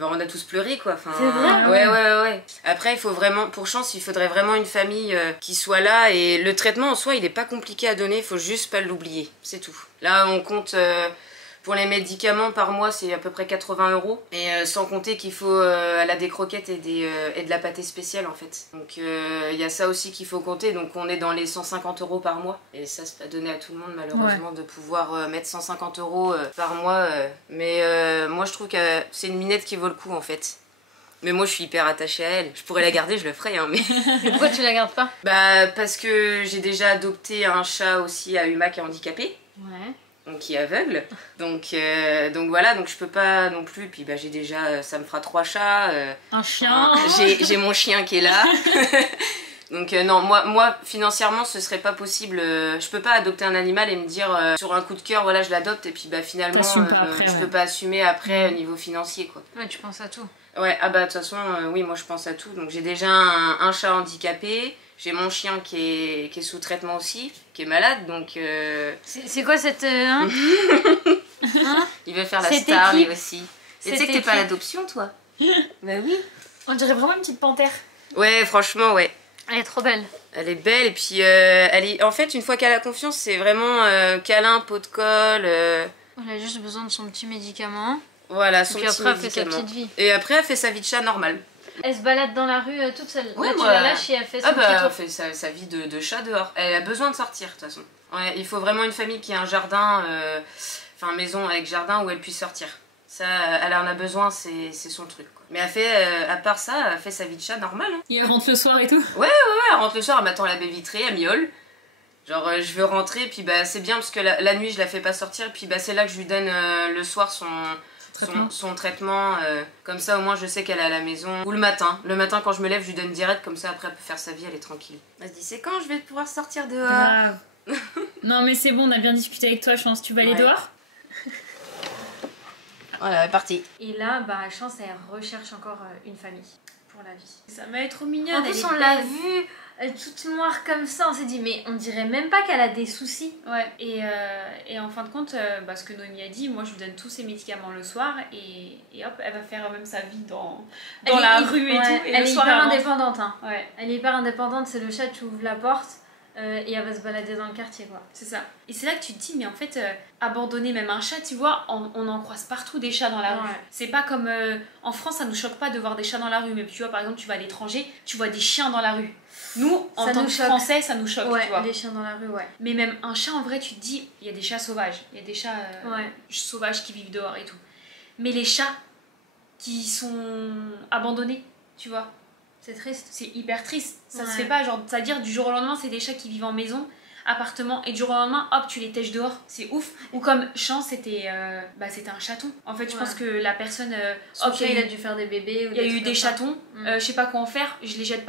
on a tous pleuré quoi. C'est vrai. Ouais. Après il faut vraiment, pour Chance il faudrait vraiment une famille qui soit là et le traitement en soi il est pas compliqué à donner, il faut juste pas l'oublier, c'est tout. Là on compte... Pour les médicaments par mois c'est à peu près 80 € et sans compter qu'il faut elle a des croquettes et de la pâtée spéciale en fait. Donc il y a ça aussi qu'il faut compter, donc on est dans les 150 € par mois et ça c'est pas donné à tout le monde malheureusement de pouvoir mettre 150 € par mois mais moi je trouve que c'est une minette qui vaut le coup en fait. Mais moi je suis hyper attachée à elle, je pourrais la garder, je le ferais mais... Mais pourquoi tu la gardes pas? Parce que j'ai déjà adopté un chat aussi à Huma qui est handicapé. Ouais. Donc qui est aveugle, donc voilà, donc je peux pas non plus, puis j'ai déjà, ça me fera 3 chats, un chien, j'ai mon chien qui est là, Donc non, moi financièrement ce serait pas possible. Je peux pas adopter un animal et me dire sur un coup de cœur voilà je l'adopte et puis bah finalement je peux pas assumer après au niveau financier quoi. Ouais, tu penses à tout. Ouais, ah bah de toute façon oui moi je pense à tout. Donc j'ai déjà un chat handicapé, j'ai mon chien qui est sous traitement aussi, qui est malade donc... C'est quoi cette... Il veut faire la star lui aussi. Et tu sais que t'es pas à l'adoption toi? Bah oui. On dirait vraiment une petite panthère. Ouais franchement ouais. Elle est trop belle. Elle est belle et puis elle est... en fait une fois qu'elle a confiance c'est vraiment câlin, pot de colle. Elle a juste besoin de son petit médicament. Voilà, son et puis petit après elle fait médicament. sa petite vie. Et après elle fait sa vie de chat normale. Elle se balade dans la rue toute seule. Ouais, là tu la lâches et elle fait son petit elle tour. fait sa vie de chat dehors. Elle a besoin de sortir de toute façon. Ouais, il faut vraiment une famille qui a un jardin, enfin maison avec jardin où elle puisse sortir. Ça, elle en a besoin, c'est son truc. Quoi. Mais elle fait, à part ça, elle fait sa vie de chat normale. Hein. Et elle rentre le soir et tout? Ouais, elle rentre le soir, elle m'attend à la baie vitrée, elle miaule. Genre, je veux rentrer, puis bah c'est bien parce que la nuit je la fais pas sortir, puis bah c'est là que je lui donne le soir son traitement. Comme ça au moins je sais qu'elle est à la maison. Ou le matin quand je me lève je lui donne direct, comme ça après elle peut faire sa vie, elle est tranquille. Elle se dit c'est quand je vais pouvoir sortir dehors. Grave. Non mais c'est bon, on a bien discuté avec toi, je pense. Tu vas aller dehors? Voilà, elle est partie. Et là, bah, Chance, elle recherche encore une famille pour la vie. Ça va être trop mignonne. En plus, on l'a vue toute noire comme ça. On s'est dit, mais on dirait même pas qu'elle a des soucis. Ouais, et en fin de compte, ce que Noémie a dit, moi je lui donne tous ses médicaments le soir et hop, elle va faire même sa vie dans la rue et tout. Et elle est hyper indépendante. Hein. Ouais. Elle est hyper indépendante, c'est le chat, tu ouvres la porte. Et elle va se balader dans le quartier quoi. C'est ça. Et c'est là que tu te dis mais en fait abandonner même un chat, tu vois, on en croise partout des chats dans la rue. C'est pas comme en France, ça nous choque pas de voir des chats dans la rue, mais tu vois par exemple tu vas à l'étranger, tu vois des chiens dans la rue. Nous en tant que Français ça nous choque, tu vois. Les chiens dans la rue Mais même un chat en vrai tu te dis il y a des chats sauvages, il y a des chats sauvages qui vivent dehors et tout. Mais les chats qui sont abandonnés, tu vois. C'est triste. C'est hyper triste. Ça se fait pas, genre, c'est-à-dire du jour au lendemain, c'est des chats qui vivent en maison, appartement, et du jour au lendemain, hop, tu les tèches dehors. C'est ouf. Ou comme Chance, c'était un chaton. En fait, je pense que la personne. Il a dû faire des bébés. Il y a eu des chatons. Je sais pas quoi en faire. Je les jette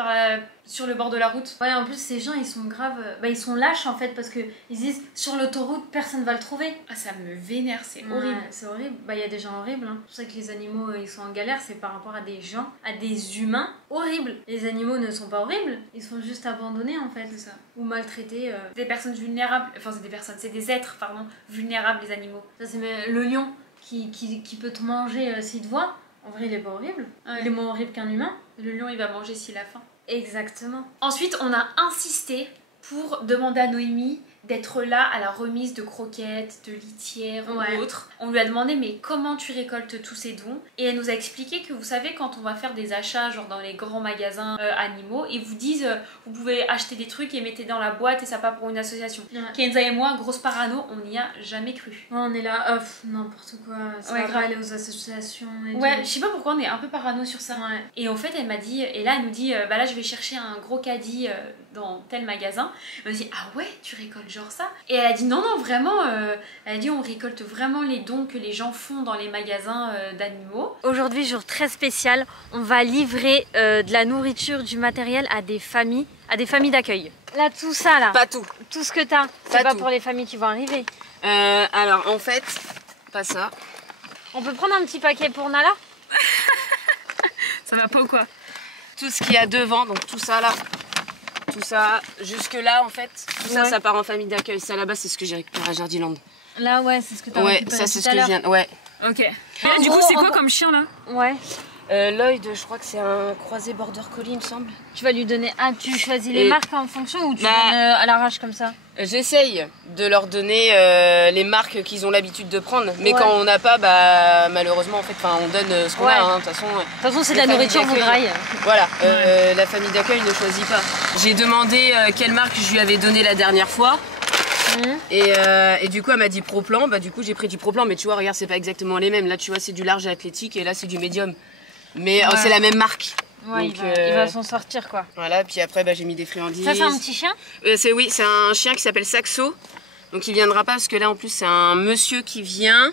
sur le bord de la route. Ouais, en plus, ces gens, ils sont graves. Ils sont lâches en fait, parce qu'ils disent sur l'autoroute, personne va le trouver. Ah, ça me vénère, c'est horrible. C'est horrible. Il y a des gens horribles. Hein. C'est pour ça que les animaux, ils sont en galère, c'est par rapport à des gens, à des humains horribles. Les animaux ne sont pas horribles, ils sont juste abandonnés en fait. C'est ça. Ou maltraités. Des personnes vulnérables, enfin, c'est des êtres, pardon, vulnérables, les animaux. Ça, c'est le lion qui peut te manger s'il te voit. En vrai, il est pas horrible. Il est moins horrible qu'un humain. Le lion, il va manger s'il a faim. Exactement. Ensuite, on a insisté pour demander à Noémie d'être là à la remise de croquettes, de litières ou autres. On lui a demandé mais comment tu récoltes tous ces dons, et elle nous a expliqué que vous savez quand on va faire des achats genre dans les grands magasins animaux, ils vous disent vous pouvez acheter des trucs et mettez dans la boîte et ça part pour une association. Kenza et moi, grosse parano, on n'y a jamais cru. On est là, n'importe quoi, ça va pas aller aux associations et je sais pas pourquoi on est un peu parano sur ça. Et en fait elle m'a dit, et là elle nous dit là je vais chercher un gros caddie dans tel magasin. Elle m'a dit ah ouais tu récoltes genre ça, et elle a dit non vraiment elle a dit on récolte vraiment les dons que les gens font dans les magasins d'animaux. Aujourd'hui, jour très spécial, on va livrer de la nourriture, du matériel à des familles d'accueil. Là tout ça là, pas tout ce que t'as, c'est pas pour les familles qui vont arriver. Alors en fait pas ça. On peut prendre un petit paquet pour Nala? Ça va pas ou quoi? Tout ce qu'il y a devant, donc tout ça là, tout ça, jusque là en fait, tout ça, ça part en famille d'accueil. Ça là-bas, c'est ce que j'ai récupéré à Jardiland. Là, c'est ce que t'as récupéré. Ça c'est ce que je viens. Ouais. Ok. Et du coup, c'est quoi comme chien là? Ouais. Lloyd, je crois que c'est un croisé border collie, il me semble. Tu vas lui donner tu choisis les marques en fonction ou tu donnes à l'arrache comme ça? J'essaye de leur donner les marques qu'ils ont l'habitude de prendre, mais quand on n'a pas, malheureusement en fait, on donne ce qu'on a. De toute façon, c'est de la nourriture voudraille. Voilà, la famille d'accueil ne choisit pas. J'ai demandé quelle marque je lui avais donné la dernière fois. Et du coup elle m'a dit Pro-Plan, du coup j'ai pris du Pro-Plan, mais tu vois regarde c'est pas exactement les mêmes, là tu vois c'est du large et athlétique et là c'est du médium, mais c'est la même marque. Donc, il va s'en sortir quoi. Voilà, puis après j'ai mis des friandises. Ça c'est un petit chien? C'est un chien qui s'appelle Saxo, Donc il viendra pas parce que là en plus c'est un monsieur qui vient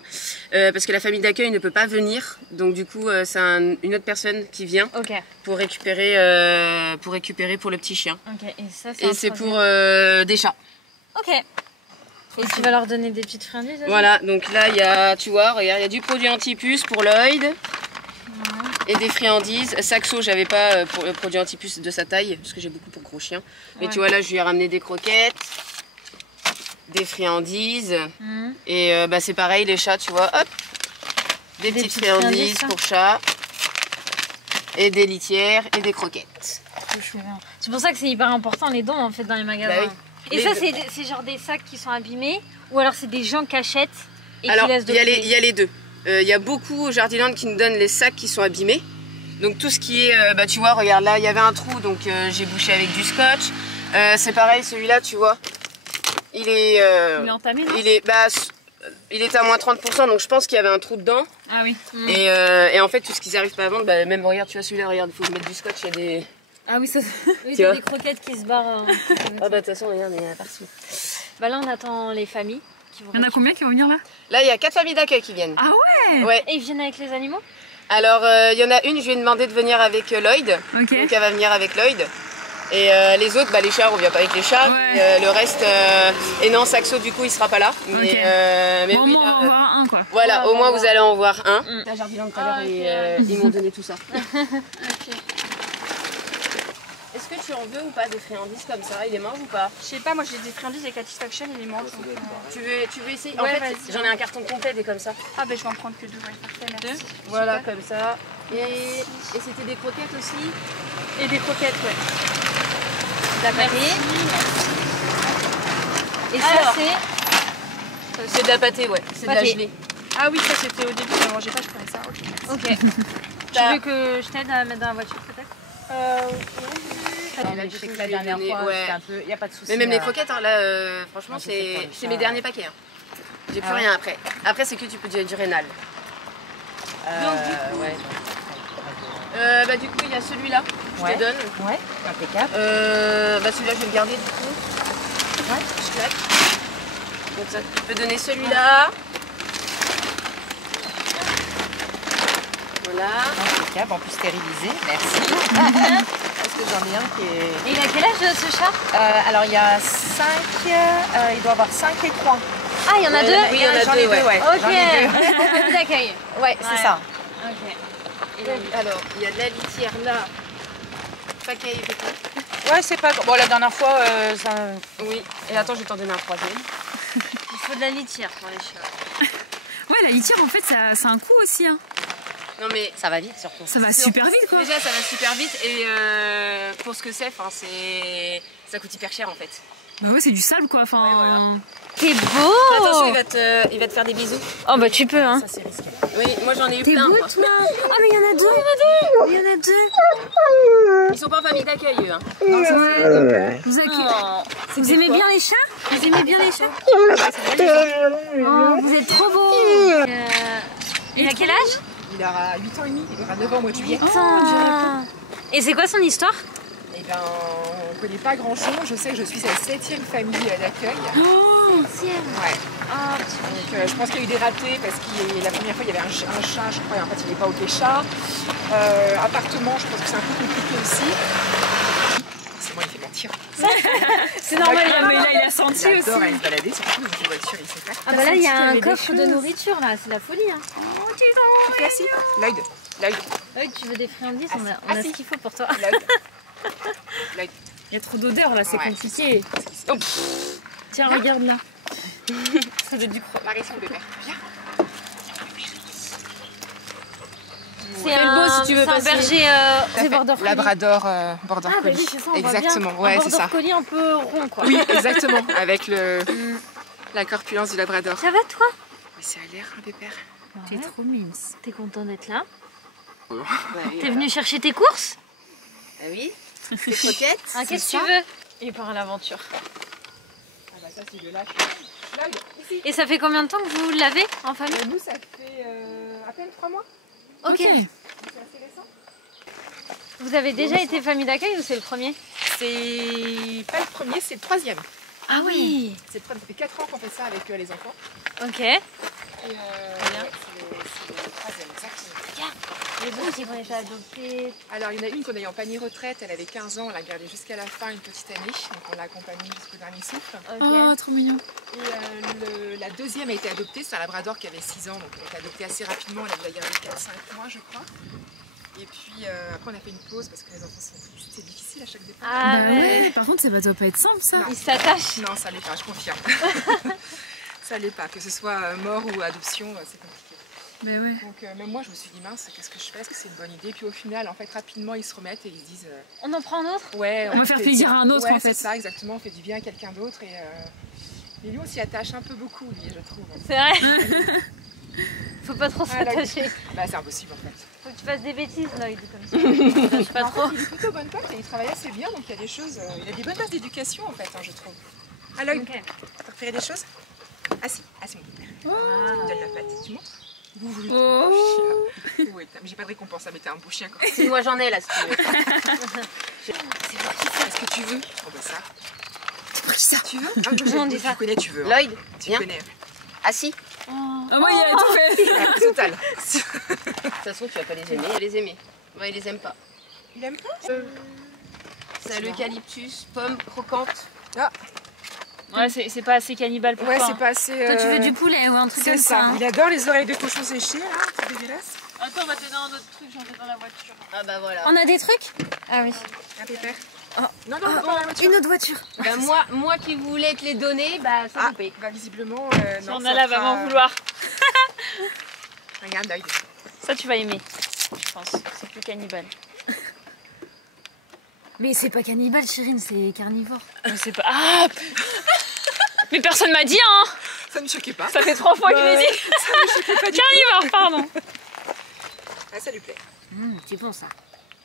parce que la famille d'accueil ne peut pas venir. Donc du coup c'est une autre personne qui vient pour récupérer pour le petit chien. Ok, et c'est pour des chats. Ok. Et tu vas leur donner des petites friandises aussi? Voilà, donc là il y a, tu vois, regarde, il y a du produit anti-puce pour Lloyd. Et des friandises. Saxo, j'avais pas pour le produit anti-puce de sa taille parce que j'ai beaucoup pour gros chiens. Mais tu vois là je lui ai ramené des croquettes. Des friandises et c'est pareil les chats, tu vois, hop, des petites friandises pour chats et des litières et des croquettes. C'est pour ça que c'est hyper important les dons en fait dans les magasins. Bah oui. Et ça c'est genre des sacs qui sont abîmés ou alors c'est des gens qui achètent et alors, qui laissent de côté. Il y a les deux. Il y a beaucoup au Jardiland qui nous donnent les sacs qui sont abîmés. Donc tout ce qui est, tu vois, regarde là, il y avait un trou donc j'ai bouché avec du scotch. C'est pareil celui-là, tu vois. Il est entamé, non? il était à moins 30%, donc je pense qu'il y avait un trou dedans. Ah oui. Et en fait, tout ce qu'ils n'arrivent pas à vendre, même regarde, tu vois celui-là, regarde, il faut mettre du scotch, il y a des... Ah oui, ça... Oui, il y a des croquettes qui se barrent. Ah bah de toute façon, regarde, il y en a partout. Bah là, on attend les familles. Il y en a combien qui vont venir là? Là, il y a 4 familles d'accueil qui viennent. Ah ouais? Ouais. Et ils viennent avec les animaux? Alors, il y en a une, je lui ai demandé de venir avec Lloyd. Donc elle va venir avec Lloyd. Et les autres, les chats, on vient pas avec les chats. Ouais. Le reste, et non, Saxo, du coup, il sera pas là. Mais, bon, oui, on va en voir un, quoi. Voilà, au moins vous allez en voir un. La Jardiland tout à l'heure, ils m'ont donné tout ça. Est-ce que tu en veux ou pas des friandises comme ça? Il les mange ou pas? Je sais pas, moi j'ai des friandises avec Satisfaction, il les mange. Tu veux essayer? En fait, j'en ai un carton complet des comme ça. Ah ben je vais en prendre que deux, parfait, merci. Voilà, comme ça. Et c'était des croquettes aussi? Et des croquettes, Merci. Et ça c'est de la pâtée, ouais. C'est de la gelée. Ah oui, ça c'était au début, je ne mangeais pas, je prenais ça. Ok. Tu veux que je t'aide à mettre dans la voiture peut-être? Je sais que la dernière fois, c'était un peu... Il n'y a pas de souci. Mais même les croquettes, là, franchement, c'est mes derniers paquets. J'ai plus rien après. Après, c'est que tu peux du rénal. Donc du coup... du coup, il y a celui-là, je te donne. Ouais, impeccable. Celui-là, je vais le garder du coup. Ouais, je claque. Donc ça, tu peux donner celui-là. Voilà. Impeccable, en plus stérilisé, merci. Parce que j'en ai un qui est... Et il a quel âge ce chat? Alors il y a 5, il doit avoir 5 et 3. Ah, il y en a deux? Oui, il y en a deux, ouais. Ok, famille d'accueil. Ouais, c'est ça. Ok. Alors, il y a de la litière là. Paquet et tout. Ouais, c'est pas... Bon, la dernière fois, ça... Oui, et attends, je vais t'en donner un troisième. Il faut de la litière pour les chats. Ouais, la litière, en fait, ça a un coût aussi, hein. Non mais ça va vite surtout. Ça va super vite quoi. Déjà ça va super vite et pour ce que c'est, ça coûte hyper cher en fait. Bah ouais, c'est du sable quoi. Enfin. Ouais, voilà. T'es beau. Attention, il va te faire des bisous. Oh bah tu peux hein. Ça c'est risqué. Oui, moi j'en ai eu plein. T'es beau toi. Oh mais il y en a deux. Il y en a deux. Ils sont pas en famille d'accueil eux. Hein. Non, ça c'est. Vous aimez bien les chats? Vous aimez bien les chats? Oh, vous êtes trop beaux. Il a quel âge? Il aura 8 ans et demi, il aura 9 ans au mois de juillet. Et c'est quoi son histoire? Eh ben, on ne connaît pas grand-chose. Je sais que je suis sa 7e famille d'accueil. Oh, 7e. Ouais. Oh, donc, je pense qu'il y a eu des ratés parce que la première fois il y avait un chat, je crois, et en fait il n'est pas OK chat. Appartement, je pense que c'est un peu compliqué aussi. C'est moi, il fait mentir. C'est normal, mais là il a senti aussi. Il adore aller se balader, surtout dans une voiture, il sait pas. Ah bah là il y a un coffre de nourriture là, c'est la folie hein. Oh, tu es assis. Lloyd. Lloyd, tu veux des friandises? On a ce qu'il faut pour toi. Lloyd. Il y a trop d'odeur là, c'est compliqué. Oh. Tiens, regarde là. Ça doit être du croix. Marie, son bébé. Viens. C'est un berger c'est border collie. Labrador border collie. Bah oui, c'est ça, on exactement, voit bien. Ouais, c'est ça. Un border collie un peu rond quoi. Oui, exactement, avec la corpulence du labrador. Ça va toi? Mais ça a l'air un pépère. T'es trop mimes. T'es content d'être là? Bah, oui, T'es venu chercher tes courses? Ah oui. Tes croquettes. Ah, qu'est-ce que tu veux? Il part à l'aventure. Ah bah ça c'est de lâche. Lloyd, ici. Et ça fait combien de temps que vous l'avez en famille? Nous ça fait à peine 3 mois. Ok. C'est assez récent. Vous avez déjà été famille d'accueil ou c'est le premier? C'est pas le premier, c'est le 3e. Ah oui. Ça fait 4 ans qu'on fait ça avec les enfants. Ok. Et c'est le 3e, exactement. Les bons qui vont être adoptés. Alors il y en a une qu'on a eu en panier retraite, elle avait 15 ans, on l'a gardée jusqu'à la fin, une petite année, donc on l'a accompagnée jusqu'au dernier souffle. Oh, trop mignon. Et la deuxième a été adoptée, c'est un labrador qui avait 6 ans, donc elle a été adoptée assez rapidement, elle a dû la garder 4-5 mois je crois. Et puis après on a fait une pause parce que les enfants sont tristes, c'est difficile à chaque départ. Ah Bah ouais, par contre, ça doit pas être simple ça. Ils s'attachent. Non, ça l'est pas, je confirme. Ça l'est pas, que ce soit mort ou adoption, c'est compliqué. Bah ouais. Donc même moi je me suis dit mince, qu'est-ce que je fais, est-ce que c'est une bonne idée? Puis au final en fait rapidement ils se remettent et ils se disent On en prend un autre? ouais, On va faire plaisir à un autre, ouais, en fait. c'est ça exactement, on fait du bien à quelqu'un d'autre et lui on s'y attache un peu beaucoup lui je trouve. C'est vrai. Faut pas trop s'attacher. Bah c'est impossible en fait. Faut que tu fasses des bêtises Lloyd comme ça. Je t'attache pas trop. Il est plutôt bonne pote et il travaille assez bien donc il y a des choses, il a des bonnes bases d'éducation en fait je trouve. Ah Lloyd, t'as préféré des choses? Assis, assis mon père. Tu me donnes la patte, tu montres? Oh. Ouais, mais j'ai pas de récompense à mettre un beau chien quoi. Si moi j'en ai là, si tu veux. Est-ce que tu veux? Oh bah ça. C'est pour qui ça? Tu veux? Ah, tu connais, tu veux. Hein. Lloyd, Tu viens. connais. Assis. Ah moi, il a tout fait. Ah, total. De toute façon, tu vas pas les aimer. Tu vas les aimer. Ouais, il les aime pas. Il aime pas? C'est l'eucalyptus, pomme croquante. Ah. Ouais, c'est pas assez cannibale pour Ouais, toi. c'est pas assez. Toi, tu veux du poulet ou un truc C'est comme ça. ça, hein. Il adore les oreilles de cochon séchées, là. C'est dégueulasse. Attends, on va te donner un autre truc, j'en ai dans la voiture. Ah bah voilà. On a des trucs? Ah oui. Un pépère. Non, non, non, la voiture. Une autre voiture. Bah moi qui voulais te les donner, bah c'est Ah, coupé. bah visiblement, Si non. on ça a là, va fera- m'en vouloir. Regarde, Lloyd. Ça, tu vas aimer, je pense. C'est plus cannibale. Mais c'est pas cannibale, Chirine, c'est carnivore. Je sais pas. Ah. Mais personne m'a dit, hein. Ça me choquait pas. Ça fait 3 fois qu'il me dit. Ça me choquait pas du tout. Carnivore, pardon. Ah, ça lui plaît. C'est bon ça.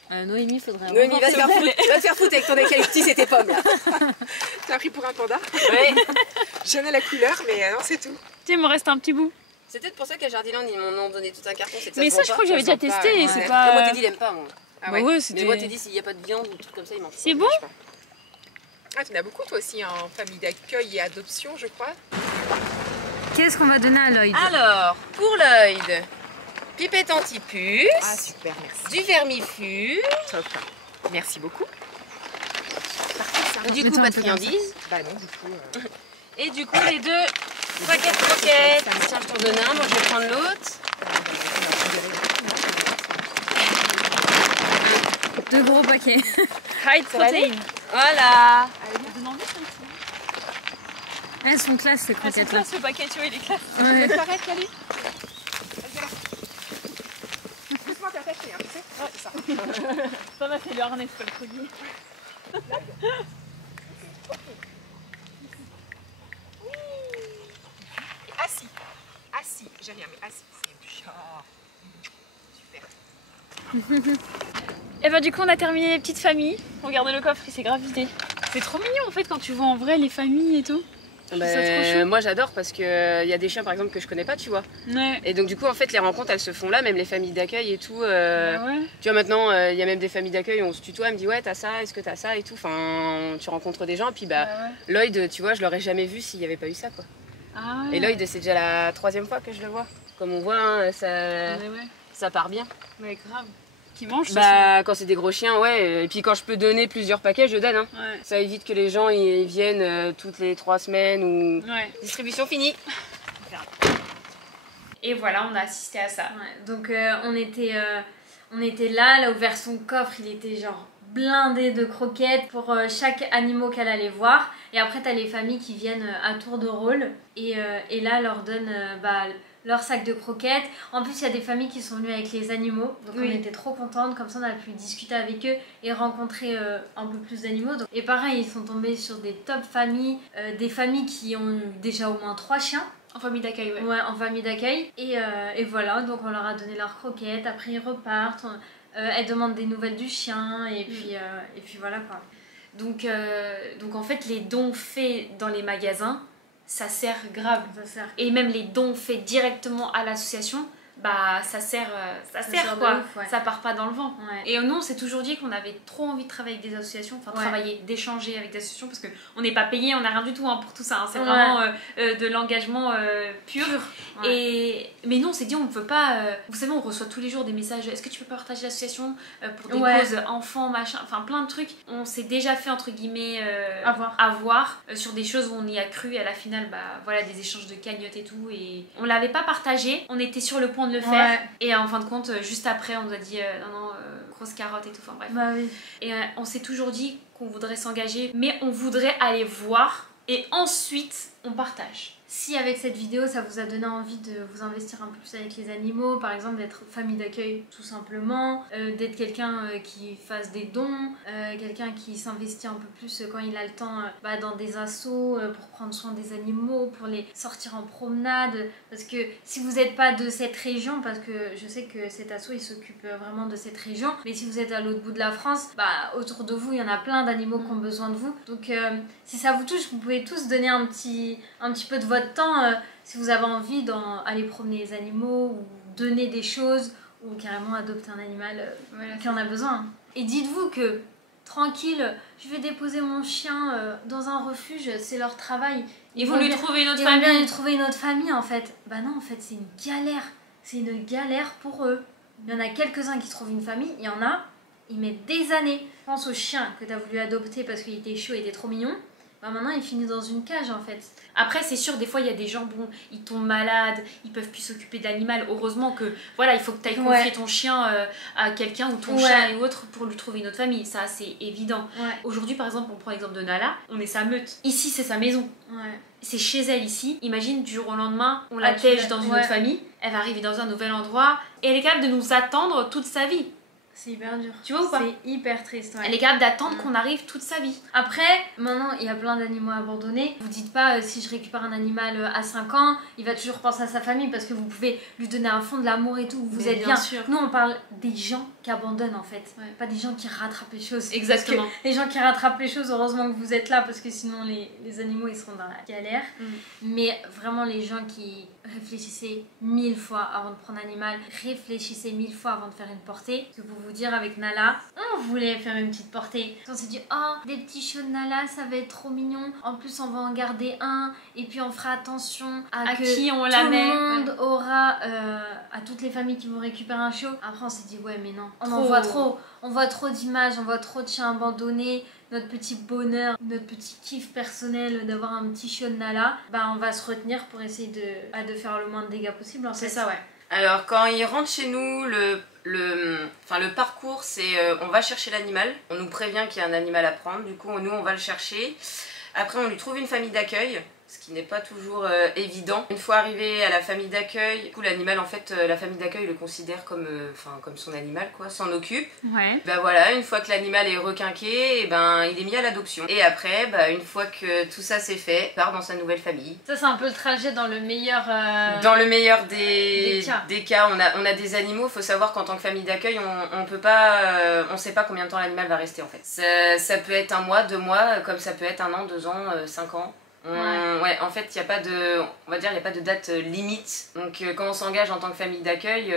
Noémie, faudrait. Noémie, va te faire foutre avec ton eucalyptus et tes pommes là. Tu as pris pour un panda. Ouais. J'aime la couleur, mais non, c'est tout. Tu sais, il me reste un petit bout. C'est peut-être pour ça qu'à Jardiland ils m'en ont donné tout un carton. C'est que Mais se ça, vend je pas. crois que j'avais ça déjà sent pas, testé et ouais. c'est Moi, pas. Teddy il aime pas moi. Ah Bah ouais, Mais c'était. moi Teddy s'il n'y a pas de viande ou des trucs comme ça il m'en fout. C'est bon? Ah, tu en as beaucoup toi aussi en famille d'accueil et adoption, je crois. Qu'est-ce qu'on va donner à Lloyd? Alors, pour Lloyd, pipette anti-puce, Ah, super, merci. du vermifuge, Top. Merci beaucoup. du coup pas de friandises, Bah non, du coup. et du coup les 2 paquets de croquettes. Tiens, je t'en donne un, moi je vais prendre l'autre. 2 gros paquets. High protein. Voilà. Elles sont classe ces Ah, c'est croquettes là. classe, ce paquet, tu vois, il est classe. Ouais. T'arrêtes, Cali. Doucement, t'es attaché, hein, tu sais? Ouais, c'est ça. Ça va, c'est le harnais, c'est pas le produit. Assis. Assis. J'ai rien, mais assis. C'est super. Et bah, du coup, on a terminé les petites familles. Regardez le coffre, il s'est grave vidé. C'est trop mignon en fait quand tu vois en vrai les familles et tout. Bah, trouve ça trop chou. moi j'adore parce que y a des chiens par exemple que je connais pas, tu vois. Ouais. Et donc du coup en fait les rencontres elles se font là, même les familles d'accueil et tout. Bah ouais. Tu vois maintenant il y a même des familles d'accueil où on se tutoie, elle me dit ouais t'as ça, est-ce que t'as ça et tout. Enfin tu rencontres des gens et puis bah ouais. Lloyd tu vois je l'aurais jamais vu s'il y avait pas eu ça quoi. Ah ouais. Et Lloyd c'est déjà la 3e fois que je le vois. Comme on voit hein, Ouais, ouais. ça part bien. Ouais, grave. Qui mange ça. Bah quand c'est des gros chiens ouais, et puis quand je peux donner plusieurs paquets je donne hein. Ouais. Ça évite que les gens ils viennent toutes les 3 semaines ou... Ouais. Distribution finie. Et voilà, on a assisté à ça. Ouais, donc on était là, elle a ouvert son coffre, il était genre blindé de croquettes pour chaque animal qu'elle allait voir. Et après t'as les familles qui viennent à tour de rôle et là elle leur donne leur sac de croquettes. En plus il y a des familles qui sont venues avec les animaux, donc Oui. on était trop contentes, comme ça on a pu discuter avec eux et rencontrer un peu plus d'animaux. Et pareil, ils sont tombés sur des top familles, des familles qui ont déjà au moins 3 chiens. En famille d'accueil, ouais. Ouais, en famille d'accueil. Et voilà, donc on leur a donné leurs croquettes, après ils repartent, elles demandent des nouvelles du chien, et puis voilà quoi. Donc en fait, les dons faits dans les magasins, ça sert grave. Ça sert. Et même les dons faits directement à l'association, bah ça sert quoi, de ouf, ouais. ça part pas dans le vent. Ouais. Et nous on s'est toujours dit qu'on avait trop envie de travailler avec des associations, enfin Ouais. travailler, d'échanger avec des associations parce qu'on n'est pas payé, on n'a rien du tout hein, pour tout ça, hein. C'est Ouais. vraiment de l'engagement pur. Ouais. Mais nous on s'est dit on ne peut pas, vous savez on reçoit tous les jours des messages, est-ce que tu peux pas partager l'association pour des Ouais. causes enfants, machin, enfin plein de trucs. On s'est déjà fait entre guillemets Avoir. avoir sur des choses où on y a cru et à la finale bah voilà des échanges de cagnottes et tout et on l'avait pas partagé, on était sur le point de le faire Ouais. et en fin de compte juste après on nous a dit non grosse carotte et tout, enfin bref. Bah oui. Et on s'est toujours dit qu'on voudrait s'engager mais on voudrait aller voir et ensuite on partage. Si avec cette vidéo ça vous a donné envie de vous investir un peu plus avec les animaux, par exemple d'être famille d'accueil tout simplement, d'être quelqu'un qui fasse des dons, quelqu'un qui s'investit un peu plus quand il a le temps bah, dans des assos pour prendre soin des animaux, pour les sortir en promenade, parce que si vous n'êtes pas de cette région, parce que je sais que cet asso il s'occupe vraiment de cette région, mais si vous êtes à l'autre bout de la France, bah autour de vous il y en a plein d'animaux qui ont besoin de vous, donc si ça vous touche vous pouvez tous donner un petit peu de votre temps si vous avez envie d'aller promener les animaux ou donner des choses ou carrément adopter un animal qui en a besoin. Et dites-vous que tranquille, je vais déposer mon chien dans un refuge, c'est leur travail. Ils vont lui trouver une autre Ils vont bien famille. lui trouver une autre famille en fait. Bah non en fait c'est une galère. C'est une galère pour eux. Il y en a quelques-uns qui trouvent une famille, il y en a, ils mettent des années. Pense au chien que tu as voulu adopter parce qu'il était chaud, il était trop mignon. Bah maintenant il finit dans une cage en fait. Après c'est sûr des fois il y a des gens bon ils tombent malades, ils peuvent plus s'occuper d'animal. Heureusement que voilà il faut que tu ailles confier ton chien à quelqu'un ou ton chat et autre pour lui trouver une autre famille. Ça c'est évident. Ouais. Aujourd'hui par exemple on prend l'exemple de Nala, on est sa meute. Ici c'est sa maison. Ouais. C'est chez elle ici. Imagine du jour au lendemain on la tu tège vas- dans une ouais. autre famille. Elle va arriver dans un nouvel endroit et elle est capable de nous attendre toute sa vie. C'est hyper dur. Tu vois ou pas? C'est hyper triste. Ouais. Elle est capable d'attendre qu'on arrive toute sa vie. Après, maintenant, il y a plein d'animaux abandonnés. Vous dites pas, si je récupère un animal à 5 ans, il va toujours penser à sa famille parce que vous pouvez lui donner un fond de l'amour et tout. Vous Mais êtes bien bien. sûr. Nous, on parle des gens qui abandonnent en fait. Ouais. Pas des gens qui rattrapent les choses. Exactement. Parce que les gens qui rattrapent les choses, heureusement que vous êtes là parce que sinon les animaux ils seront dans la galère. Mais vraiment, les gens qui réfléchissez 1000 fois avant de prendre un animal, réfléchissez 1000 fois avant de faire une portée. Parce que pour vous dire, avec Nala, on voulait faire une petite portée. On s'est dit, oh, des petits chiots de Nala, ça va être trop mignon. En plus, on va en garder un. Et puis, on fera attention à que qui on tout la met. le monde aura, à toutes les familles qui vont récupérer un chiot. Après, on s'est dit, ouais, mais non. On en Trop. voit trop. On voit trop d'images, on voit trop de chiens abandonnés. Notre petit bonheur, notre petit kiff personnel d'avoir un petit chiot de Nala, bah on va se retenir pour essayer de faire le moins de dégâts possible en fait. C'est ça ouais. Alors quand il rentre chez nous, le parcours c'est on va chercher l'animal, on nous prévient qu'il y a un animal à prendre, du coup nous on va le chercher. Après on lui trouve une famille d'accueil, ce qui n'est pas toujours évident. Une fois arrivé à la famille d'accueil, du coup l'animal en fait, la famille d'accueil le considère comme son animal quoi, s'en occupe. Ouais. Ben voilà, une fois que l'animal est requinqué, et ben il est mis à l'adoption. Et après, une fois que tout ça c'est fait, il part dans sa nouvelle famille. Ça c'est un peu le trajet dans le meilleur... Dans le meilleur des des cas, on a des animaux. Il faut savoir qu'en tant que famille d'accueil, on peut pas, on sait pas combien de temps l'animal va rester en fait. Ça peut être 1 mois, 2 mois, comme ça peut être 1 an, 2 ans, 5 ans. Ouais, en fait, il n'y a pas de, on va dire, il y a pas de date limite. Donc, quand on s'engage en tant que famille d'accueil,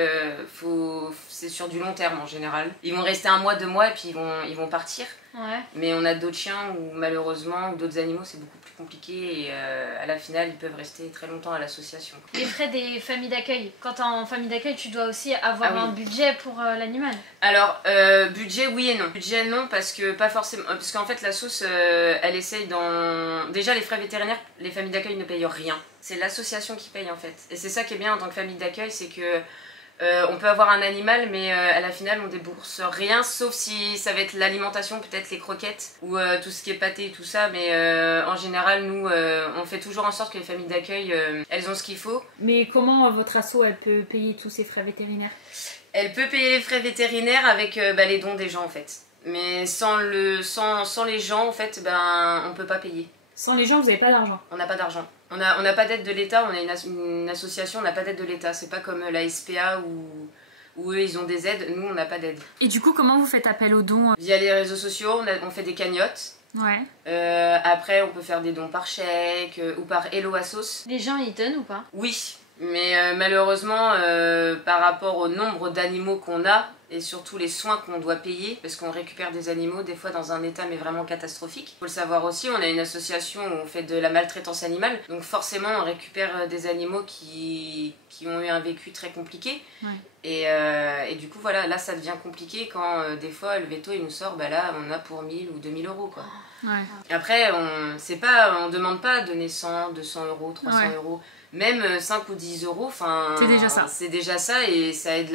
c'est sur du long terme en général. Ils vont rester 1 mois, 2 mois et puis ils vont partir. Ouais. Mais on a d'autres chiens où malheureusement, ou d'autres animaux, c'est beaucoup plus compliqué et à la finale, ils peuvent rester très longtemps à l'association. Les frais des familles d'accueil. Quand t'es en famille d'accueil, tu dois aussi avoir Ah oui. un budget pour l'animal. Alors, budget oui et non. Budget non parce que pas forcément, parce qu'en fait la sauce, elle essaye dans... Déjà les frais vétérinaires, les familles d'accueil ne payent rien. C'est l'association qui paye en fait. Et c'est ça qui est bien en tant que famille d'accueil, c'est que on peut avoir un animal mais à la finale on débourse rien sauf si ça va être l'alimentation, peut-être les croquettes ou tout ce qui est pâté et tout ça, mais en général nous on fait toujours en sorte que les familles d'accueil elles ont ce qu'il faut. Mais comment votre asso elle peut payer tous ces frais vétérinaires? Elle peut payer les frais vétérinaires avec les dons des gens en fait. Mais sans les gens en fait on peut pas payer. Sans les gens vous avez pas d'argent? On n'a pas d'argent. On n'a pas d'aide de l'État, on est une association, on n'a pas d'aide de l'État. C'est pas comme la SPA où eux ils ont des aides, nous on n'a pas d'aide. Et du coup comment vous faites appel aux dons? Via les réseaux sociaux, on fait des cagnottes. Ouais. Après on peut faire des dons par chèque ou par Hello Assos. Les gens ils donnent ou pas? Oui, Mais malheureusement, par rapport au nombre d'animaux qu'on a, et surtout les soins qu'on doit payer, parce qu'on récupère des animaux des fois dans un état mais vraiment catastrophique. Il faut le savoir aussi, on a une association où on fait de la maltraitance animale, donc forcément on récupère des animaux qui ont eu un vécu très compliqué. Ouais. Et du coup voilà, là ça devient compliqué quand des fois le veto il nous sort, bah là on a pour 1000 ou 2000 euros quoi. Ouais. Et après on demande pas de donner 100, 200 euros, 300 Ouais. euros. Même 5 ou 10 euros, c'est déjà ça. C'est déjà ça et ça aide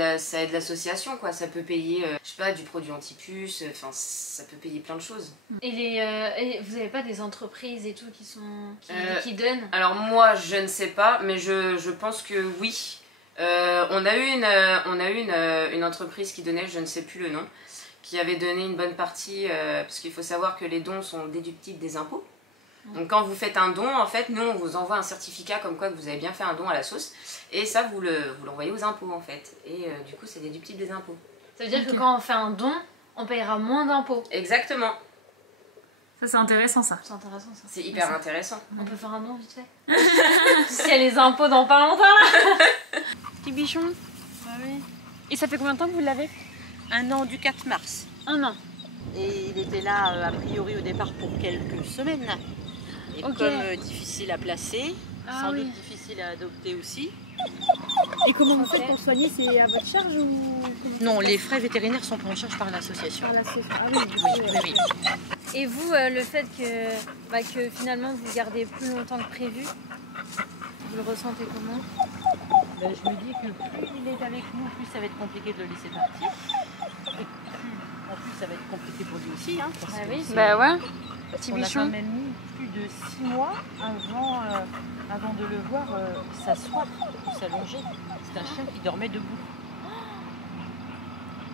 l'association quoi. Ça peut payer, je sais pas, du produit anti-puce, enfin ça peut payer plein de choses. Et vous avez pas des entreprises et tout qui donnent? Alors moi je ne sais pas, mais je pense que oui. On a eu une entreprise qui donnait, je ne sais plus le nom, qui avait donné une bonne partie, parce qu'il faut savoir que les dons sont déductibles des impôts. Donc quand vous faites un don, en fait, nous on vous envoie un certificat comme quoi que vous avez bien fait un don à la sauce, et ça vous l'envoyez aux impôts en fait, et du coup c'est déductible des impôts. Ça veut dire que quand on fait un don, on payera moins d'impôts. Exactement. Ça c'est intéressant ça. C'est intéressant ça. C'est hyper intéressant. On peut faire un don vite fait. S'il y a les impôts dans pas longtemps là. Petit bichon. Ah oui. Et ça fait combien de temps que vous l'avez? 1 an du 4 mars. 1 an. Et il était là a priori au départ pour quelques semaines. Et comme difficile à placer, sans doute difficile à adopter aussi. Et comment vous faites pour soigner? C'est à votre charge ou... Non, les frais vétérinaires sont pris en charge par l'association. Par l'association. Ah oui, Oui. Et vous, le fait que finalement vous gardez plus longtemps que prévu, vous le ressentez comment? Ben, je me dis que plus il est avec nous, plus ça va être compliqué de le laisser partir. Et en plus, ça va être compliqué pour lui aussi. Hein, parce que c'est- Bah ouais. On a quand même mis plus de 6 mois avant de le voir s'asseoir ou s'allonger. C'est un chien qui dormait debout.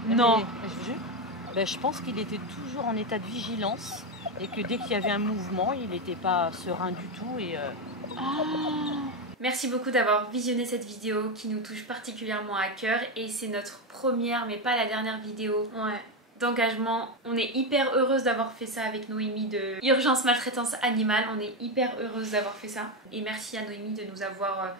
Non. Mais, je vous jure, ben, je pense qu'il était toujours en état de vigilance et que dès qu'il y avait un mouvement, il n'était pas serein du tout. Et, Merci beaucoup d'avoir visionné cette vidéo qui nous touche particulièrement à cœur, et c'est notre première mais pas la dernière vidéo d'engagement. On est hyper heureuse d'avoir fait ça avec Noémie de Urgence Maltraitance Animale. On est hyper heureuse d'avoir fait ça. Et merci à Noémie de nous avoir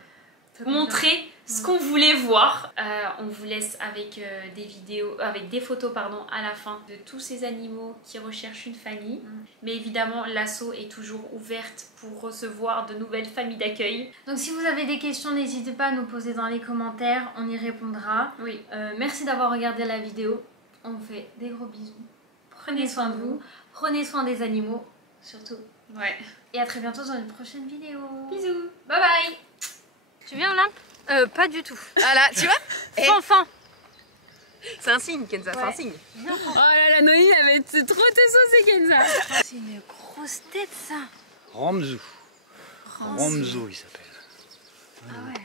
montré ce qu'on voulait voir. On vous laisse avec des photos à la fin de tous ces animaux qui recherchent une famille. Mais évidemment, l'asso est toujours ouverte pour recevoir de nouvelles familles d'accueil. Donc si vous avez des questions, n'hésitez pas à nous poser dans les commentaires, on y répondra. Oui. Merci d'avoir regardé la vidéo. On vous fait des gros bisous. Prenez soin de vous. Prenez soin des animaux, surtout. Ouais. Et à très bientôt dans une prochaine vidéo. Bisous. Bye bye. Tu viens là? Pas du tout. Ah là, tu vois? Enfin. C'est un signe, Kenza, c'est un signe. Oh là là, Noémie, elle va être trop te saucer, Kenza. C'est une grosse tête ça. Ramzou. Ramzou, il s'appelle. Ah ouais.